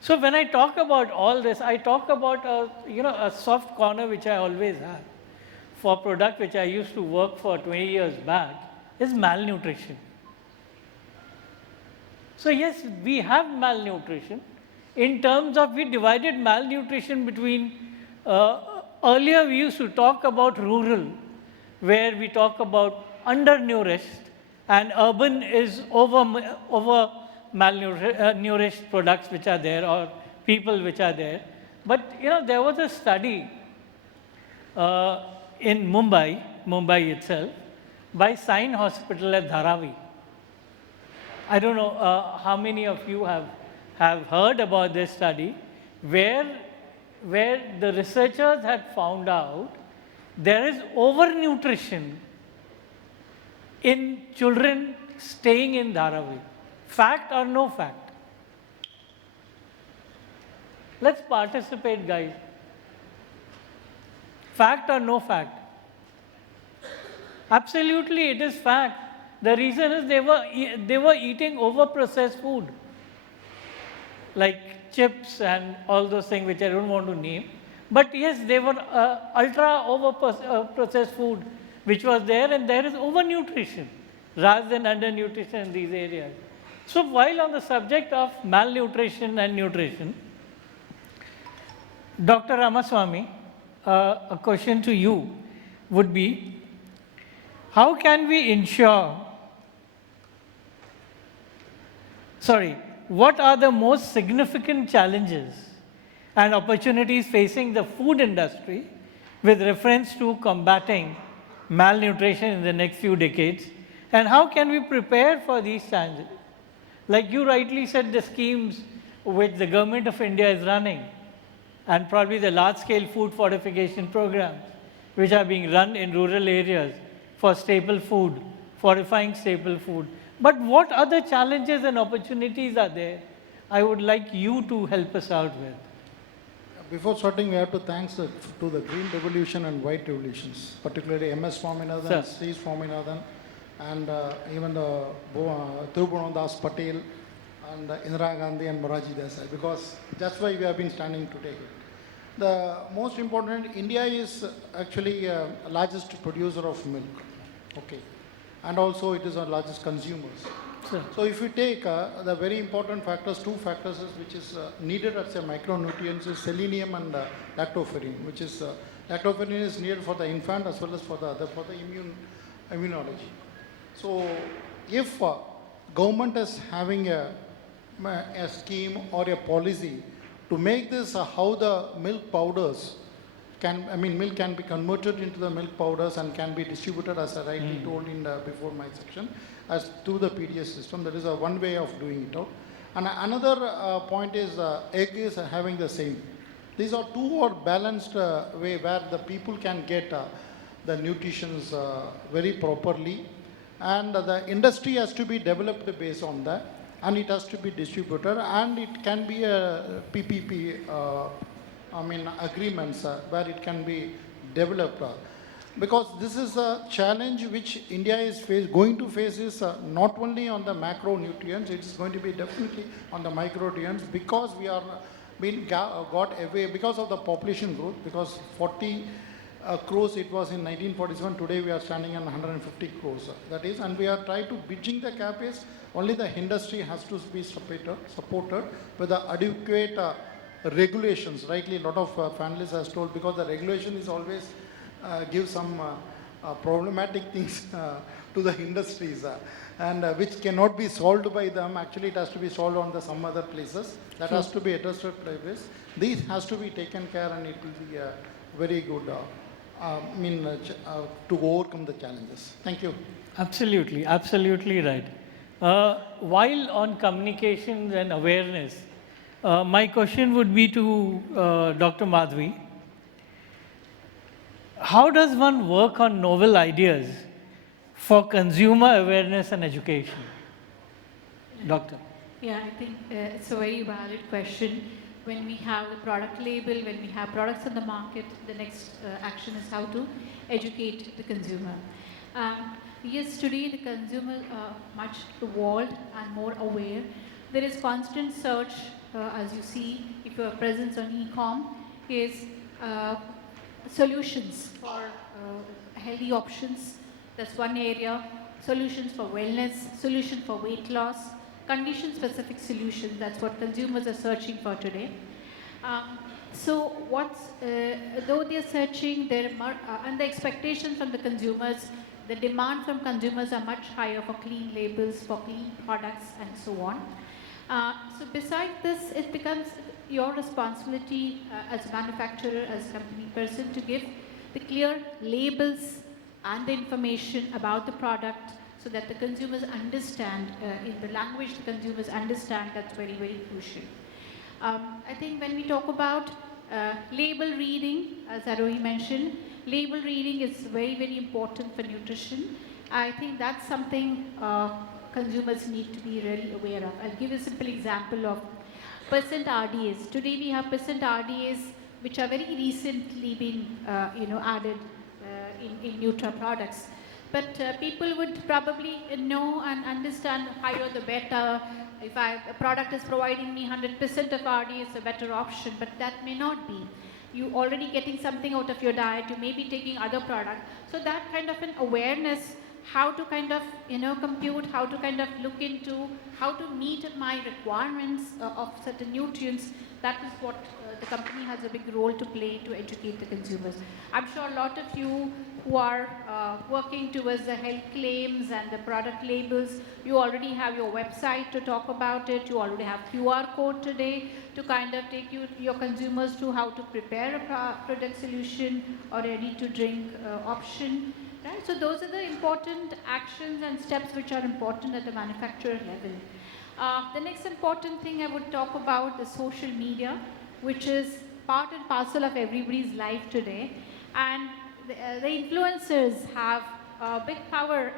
So when I talk about all this, I talk about a soft corner which I always have for a product which I used to work for 20 years back is malnutrition. So yes, we have malnutrition. In terms of, we divided malnutrition between, earlier we used to talk about rural, where we talk about undernourished, and urban is over malnourished products which are there, or people which are there. But there was a study in Mumbai itself, by Sign Hospital at Dharavi. I don't know how many of you have heard about this study, where the researchers had found out there is overnutrition in children staying in Dharavi. Fact or no fact? Let's participate, guys. Fact or no fact? Absolutely, it is fact. The reason is they were eating over-processed food. like chips and all those things which I don't want to name. But yes, they were ultra over processed food which was there, and there is overnutrition rather than undernutrition in these areas. So while on the subject of malnutrition and nutrition, Dr. Ramasamy, a question to you would be, how can we ensure, what are the most significant challenges and opportunities facing the food industry with reference to combating malnutrition in the next few decades, and how can we prepare for these challenges? Like you rightly said, the schemes which the government of India is running, and probably the large-scale food fortification programs which are being run in rural areas for staple food, fortifying staple food. But what other challenges and opportunities are there? I would like you to help us out with. Before starting, we have to thanks to the Green Revolution and White Revolutions, particularly MS Swaminathan, C. Swaminathan, and even the Thiruvananthadas Patel and Indira Gandhi and Moraji Desai, because that's why we have been standing today. The most important, India is actually largest producer of milk, okay, and also it is our largest consumers. Sure. So if you take the very important factors, two factors which is needed as a micronutrients is selenium and lactoferrin, which is lactoferrin is needed for the infant as well as for the immunology. So if government is having a scheme or a policy to make this how the milk powders milk can be converted into the milk powders and can be distributed, as I rightly told in before my section, as through the PDS system. That is one way of doing it out. And another point is egg is having the same. These are two or balanced way where the people can get the nutrition very properly, and the industry has to be developed based on that, and it has to be distributed, and it can be a PPP agreements where it can be developed. Because this is a challenge which India is going to face is not only on the macronutrients, it is going to be definitely on the micronutrients, because we are being got away because of the population growth, because 40 crores it was in 1947, today we are standing on 150 crores. That is, and we are trying to bridging the gap is only the industry has to be supported with the adequate regulations. Rightly, a lot of panelists has told, because the regulation is always give some problematic things to the industries and which cannot be solved by them. Actually, it has to be solved on some other places. That has to be addressed at places. These has to be taken care, and it will be very good to overcome the challenges. Thank you. Absolutely, absolutely right. While on communications and awareness, my question would be to Dr. Madhvi. How does one work on novel ideas for consumer awareness and education? Doctor. Yeah, I think it's a very valid question. When we have the product label, when we have products on the market, the next action is how to educate the consumer. Yes, today the consumers are much evolved and more aware. There is constant search, as you see, if your presence on e-com is solutions for healthy options. That's one area. Solutions for wellness, solution for weight loss, condition-specific solutions. That's what consumers are searching for today. So though they're searching, and the expectations from the consumers, the demand from consumers are much higher for clean labels, for clean products, and so on. So besides this, it becomes your responsibility as a manufacturer, as a company person, to give the clear labels and the information about the product so that the consumers understand, in the language the consumers understand. That's very, very crucial. I think when we talk about label reading, as Arohi mentioned, label reading is very, very important for nutrition. I think that's something consumers need to be really aware of. I'll give you a simple example of percent RDAs. Today we have percent RDAs which are very recently been added in Nutra products. But people would probably know and understand higher the better, if a product is providing me 100% of RD, it's a better option, but that may not be. You already getting something out of your diet, you may be taking other product. So that kind of an awareness, how to kind of, compute, how to kind of look into, how to meet my requirements of certain nutrients, that is what the company has a big role to play to educate the consumers. I'm sure a lot of you who are working towards the health claims and the product labels, you already have your website to talk about it, you already have QR code today to kind of take your consumers to how to prepare a product solution or ready to drink option. Right? So those are the important actions and steps which are important at the manufacturer level. The next important thing I would talk about is social media, which is part and parcel of everybody's life today. And the influencers have a big power,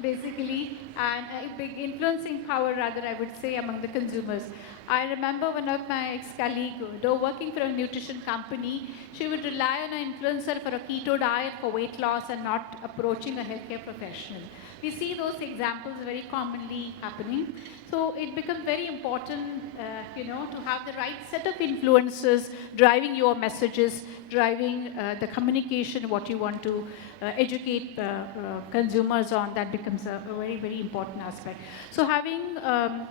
basically, and a big influencing power, rather, I would say, among the consumers. I remember one of my ex-colleagues, though working for a nutrition company, she would rely on an influencer for a keto diet for weight loss and not approaching a healthcare professional. We see those examples very commonly happening. So it becomes very important, to have the right set of influencers driving your messages, driving the communication, what you want to educate consumers on. That becomes a very, very important aspect. So having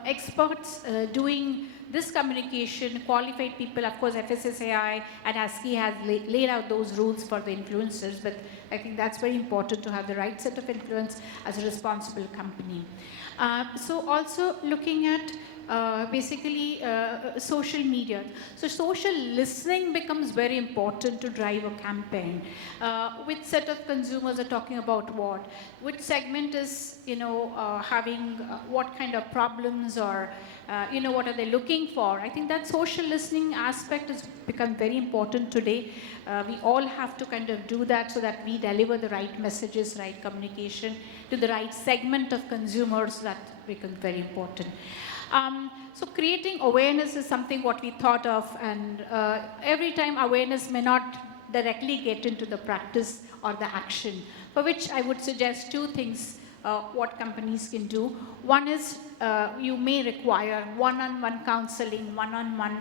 experts doing this communication, qualified people, of course, FSSAI and ASCI has laid out those rules for the influencers, but I think that's very important to have the right set of influence as a responsible company. So also looking at basically social media. So social listening becomes very important to drive a campaign. Which set of consumers are talking about what? Which segment is, having what kind of problems, or what are they looking for? I think that social listening aspect has become very important today. We all have to kind of do that so that we deliver the right messages, right communication to the right segment of consumers. That becomes very important. So creating awareness is something what we thought of, and every time awareness may not directly get into the practice or the action, for which I would suggest two things what companies can do. One is you may require one-on-one counseling, one-on-one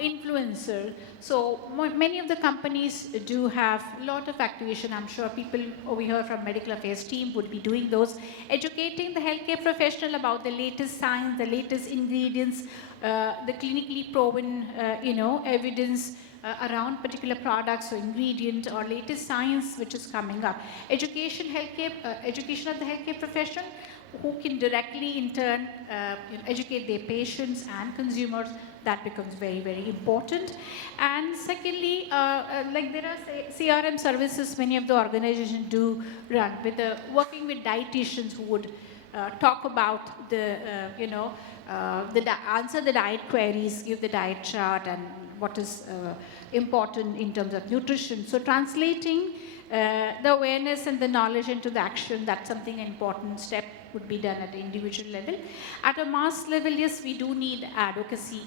influencer. So many of the companies do have a lot of activation. I'm sure people over here from medical affairs team would be doing those, educating the healthcare professional about the latest science, the latest ingredients, the clinically proven, evidence around particular products or ingredient or latest science which is coming up. Education of the healthcare profession, who can directly in turn educate their patients and consumers. That becomes very, very important. And secondly, like there are CRM services many of the organizations do run, with working with dietitians who would talk about the, answer the diet queries, give the diet chart, and what is important in terms of nutrition. So translating the awareness and the knowledge into the action, that's something an important step would be done at the individual level. At a mass level, yes, we do need advocacy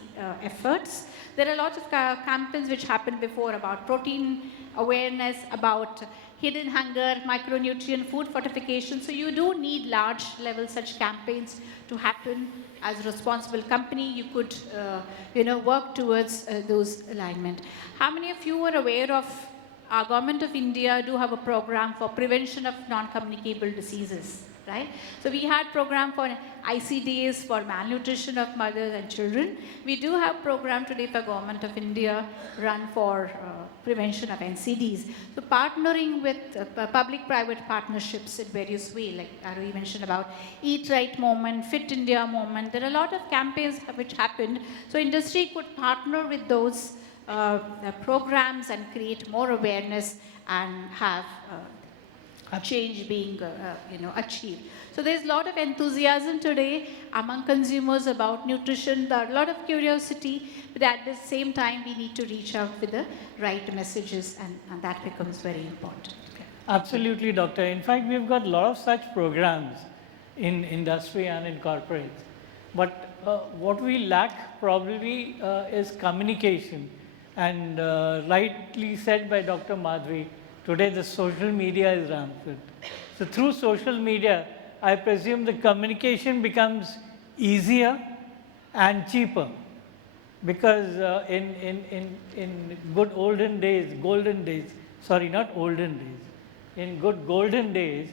efforts. There are lots of campaigns which happened before about protein awareness, about hidden hunger, micronutrient, food fortification. So you do need large level such campaigns to happen. As a responsible company, you could work towards those alignment. How many of you are aware of our government of India do have a program for prevention of non-communicable diseases? Right? So we had program for ICDs for malnutrition of mothers and children. We do have program today for Government of India run for prevention of NCDs. So partnering with public-private partnerships in various ways, like Arohi mentioned about Eat Right Movement, Fit India Movement. There are a lot of campaigns which happened. So industry could partner with those programs and create more awareness and have change being achieved. So there's a lot of enthusiasm today among consumers about nutrition. There are a lot of curiosity, but at the same time we need to reach out with the right messages, and that becomes very important. Absolutely, Doctor. In fact, we've got a lot of such programs in industry and in corporates. But what we lack probably is communication. And rightly said by Dr. Madhvi, today the social media is rampant. So through social media, I presume the communication becomes easier and cheaper. Because in good olden days, golden days, sorry, not olden days, in good golden days,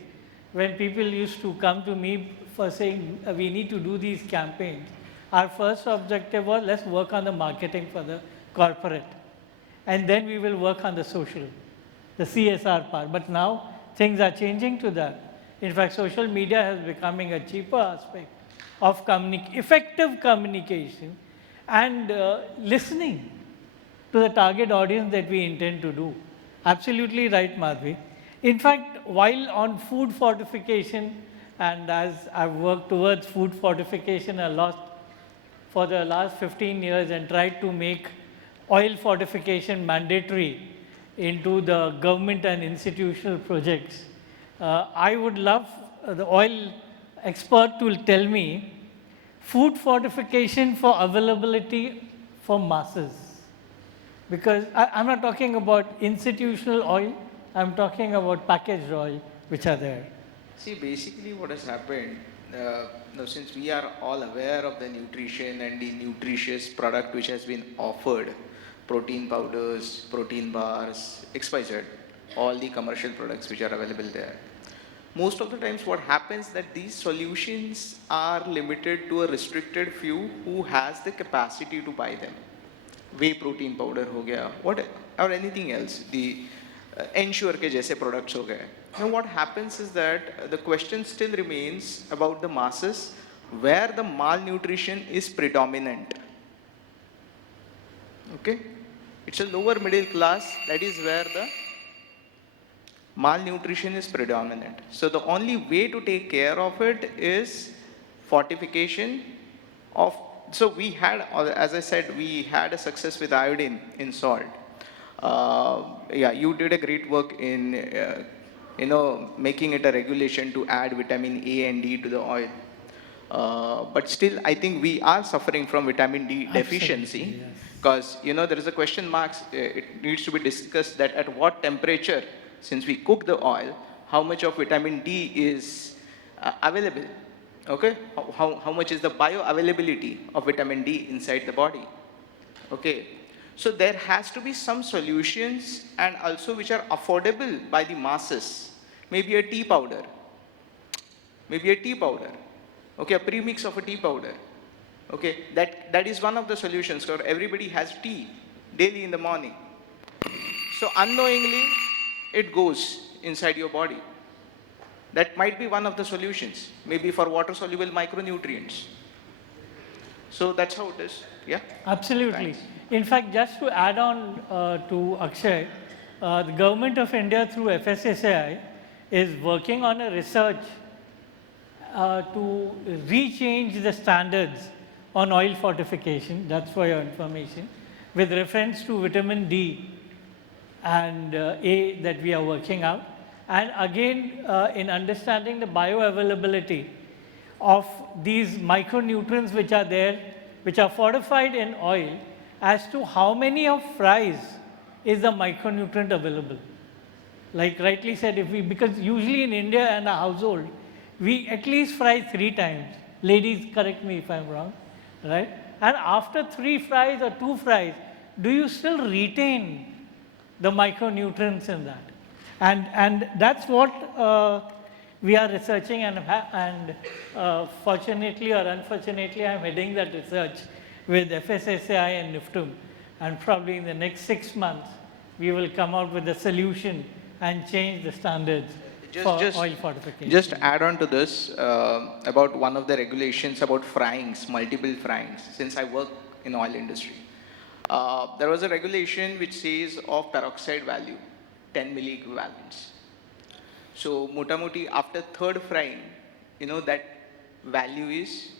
when people used to come to me for saying we need to do these campaigns, our first objective was let's work on the marketing for the corporate, and then we will work on the social, the CSR part. But now things are changing to that. In fact, social media is becoming a cheaper aspect of effective communication and listening to the target audience that we intend to do. Absolutely right, Madhvi. In fact, while on food fortification, and as I've worked towards food fortification a lot for the last 15 years and tried to make oil fortification mandatory into the government and institutional projects, I would love the oil expert to tell me food fortification for availability for masses. Because I'm not talking about institutional oil, I'm talking about packaged oil which are there. See, basically what has happened, now since we are all aware of the nutrition and the nutritious product which has been offered, protein powders, protein bars, XYZ, all the commercial products which are available there. Most of the times what happens that these solutions are limited to a restricted few who has the capacity to buy them. Whey protein powder ho gaya, what, or anything else, the Ensure ke jaise products ho gaye. Now what happens is that the question still remains about the masses where the malnutrition is predominant. Okay? It's a lower middle class, that is where the malnutrition is predominant. So the only way to take care of it is fortification of, so we had, as I said, we had a success with iodine in salt. Yeah, you did a great work in, making it a regulation to add vitamin A and D to the oil. But still, I think we are suffering from vitamin D deficiency because, there is a question mark, it needs to be discussed that at what temperature, since we cook the oil, how much of vitamin D is available, okay? How much is the bioavailability of vitamin D inside the body, okay? So there has to be some solutions and also which are affordable by the masses. Maybe a tea powder, okay, a premix of a tea powder, okay? That is one of the solutions, because everybody has tea daily in the morning. So unknowingly, it goes inside your body. That might be one of the solutions, maybe for water-soluble micronutrients. So that's how it is, yeah? Absolutely. Thanks. In fact, just to add on to Akshay, the Government of India through FSSAI is working on a research to rechange the standards on oil fortification, that's for your information, with reference to vitamin D and A that we are working out. And again, in understanding the bioavailability of these micronutrients which are there, which are fortified in oil, as to how many of fries is the micronutrient available. Like rightly said, because usually in India and a household, we at least fry 3 times. Ladies, correct me if I'm wrong, right? And after 3 fries or 2 fries, do you still retain the micronutrients in that? And that's what we are researching, and fortunately or unfortunately, I'm heading that research with FSSAI and NIFTEM, and probably in the next 6 months, we will come out with a solution and change the standards for oil fortification. Just add on to this about one of the regulations about fryings, multiple fryings, since I work in oil industry. There was a regulation which says of peroxide value, 10 milliequivalents. So, motamoti, after 3rd frying, that value is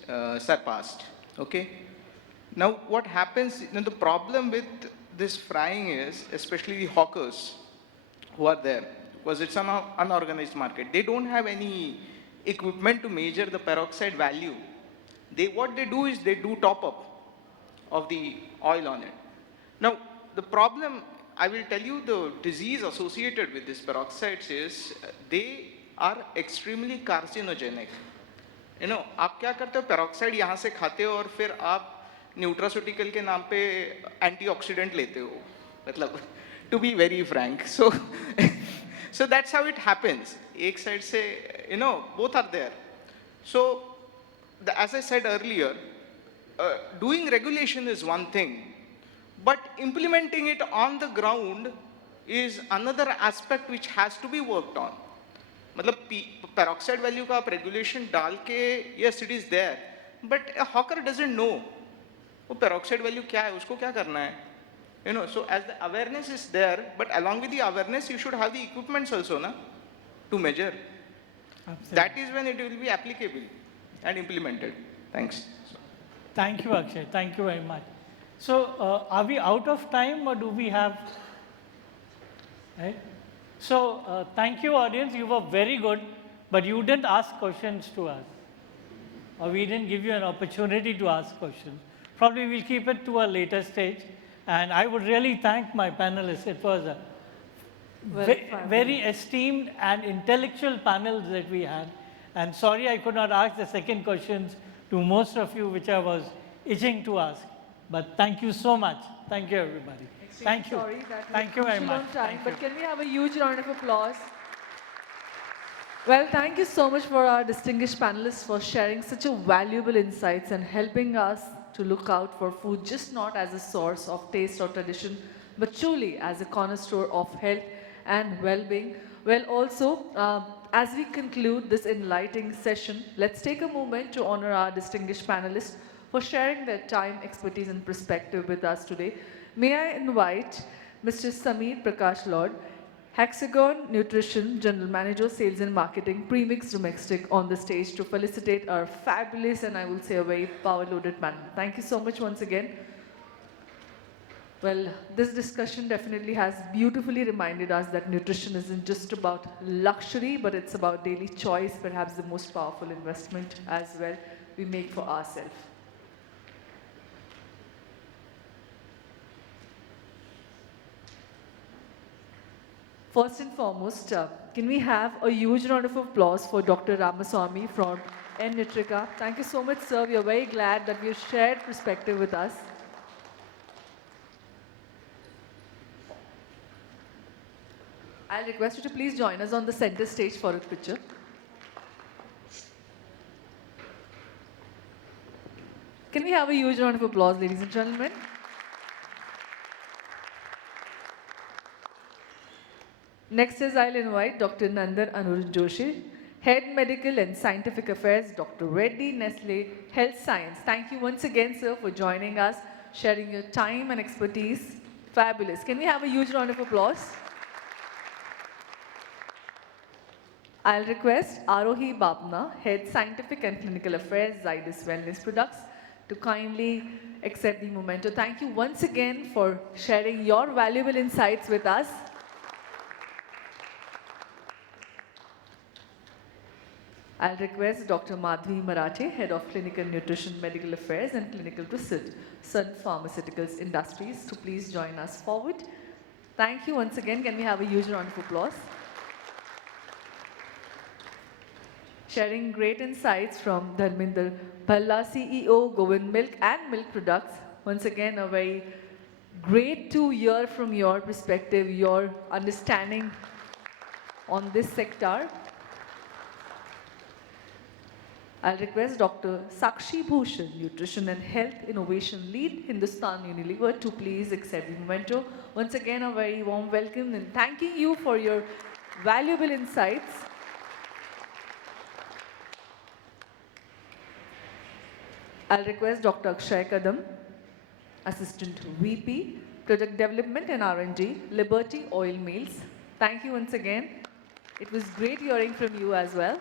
surpassed, okay? Now, what happens, the problem with this frying is, especially the hawkers who are there, because it's an unorganized market, they don't have any equipment to measure the peroxide value. What they do is they do top up of the oil on it. Now, the problem, I will tell you, the disease associated with these peroxides is they are extremely carcinogenic. आप क्या करते हो, peroxide यहाँ से खाते हो और फिर आप न्यूट्रास्यूटिकल के नाम पे एंटीऑक्सीडेंट लेते हो, मतलब to be very frank. So that's how it happens. एक साइड से both are there. So as I said earlier, doing regulation is one thing, but implementing it on the ground is another aspect which has to be worked on. मतलब peroxide value का आप regulation डाल के, yes it is there, but a hawker doesn't know वो peroxide value क्या है, उसको क्या करना है. So as the awareness is there, but along with the awareness you should have the equipments also to measure. Absolutely. That is when it will be applicable and implemented. Thanks. Thank you, Akshay. Thank you very much. So, are we out of time or do we have? Right? So, thank you, audience. You were very good, but you didn't ask questions to us, or we didn't give you an opportunity to ask questions. Probably we'll keep it to a later stage. And I would really thank my panelists. It was a very esteemed and intellectual panel that we had. And sorry I could not ask the second questions to most of you, which I was itching to ask. But thank you so much. Thank you, everybody. Thank you. Sorry that Thank you very much. On time, Thank but you. can we have a huge round of applause? Well, thank you so much for our distinguished panelists for sharing such a valuable insights and helping us to look out for food just not as a source of taste or tradition, but truly as a cornerstone of health and well-being. Well, also, as we conclude this enlightening session, let's take a moment to honor our distinguished panelists for sharing their time, expertise, and perspective with us today. May I invite Mr. Sameer Prakash Lord, Hexagon Nutrition General Manager, Sales and Marketing, Premix Domestic, on the stage to felicitate our fabulous and I will say a very power-loaded panel. Thank you so much once again. Well, this discussion definitely has beautifully reminded us that nutrition isn't just about luxury, but it's about daily choice, perhaps the most powerful investment as well we make for ourselves. First and foremost, can we have a huge round of applause for Dr. Ramasamy from EnNutrica. Thank you so much, sir. We are very glad that you shared perspective with us. I'll request you to please join us on the center stage for a picture. Can we have a huge round of applause, ladies and gentlemen? Next is I'll invite Dr. Nandan Arun Joshi, Head Medical and Scientific Affairs, Dr. Reddy, Nestlé Health Science. Thank you once again, sir, for joining us, sharing your time and expertise. Fabulous. Can we have a huge round of applause? I'll request Arohi Bapna, Head Scientific and Clinical Affairs, Zydus Wellness Products, to kindly accept the memento. Thank you once again for sharing your valuable insights with us. I'll request Dr. Madhvi Marathe, Head of Clinical Nutrition, Medical Affairs and Clinical Research, Sun Pharmaceuticals Industries, to please join us forward. Thank you once again. Can we have a huge round of applause? Sharing great insights from Dharminder Bhalla, CEO, Govind Milk and Milk Products. Once again, a very great to hear from your perspective, your understanding on this sector. I'll request Dr. Sakshi Bhushan, Nutrition and Health Innovation Lead, Hindustan Unilever, to please accept the memento. Once again, a very warm welcome and thanking you for your valuable insights. I'll request Dr. Akshay Kadam, Assistant VP, Product Development and R&D, Liberty Oil Mills. Thank you once again. It was great hearing from you as well.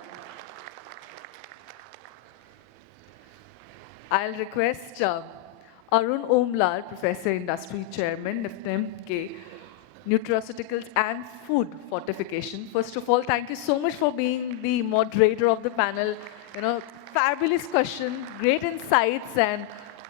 I'll request Arun Omlal, Professor, Industry Chairman, NIFTEM-K, Nutraceuticals and Food Fortification. First of all, thank you so much for being the moderator of the panel. Fabulous question, great insights, and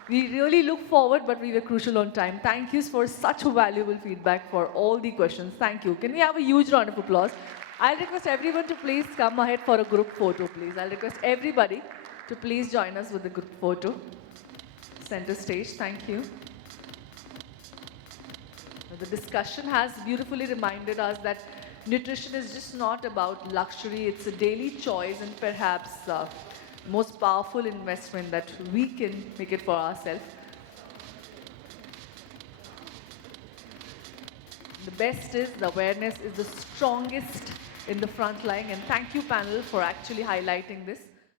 we really look forward, but we were crucial on time. Thank you for such a valuable feedback for all the questions. Thank you. Can we have a huge round of applause? I'll request everyone to please come ahead for a group photo, please. I'll request everybody. to please join us with a group photo. Center stage, thank you. The discussion has beautifully reminded us that nutrition is just not about luxury, it's a daily choice and perhaps most powerful investment that we can make it for ourselves. The best is the awareness is the strongest in the front line, and thank you panel for actually highlighting this.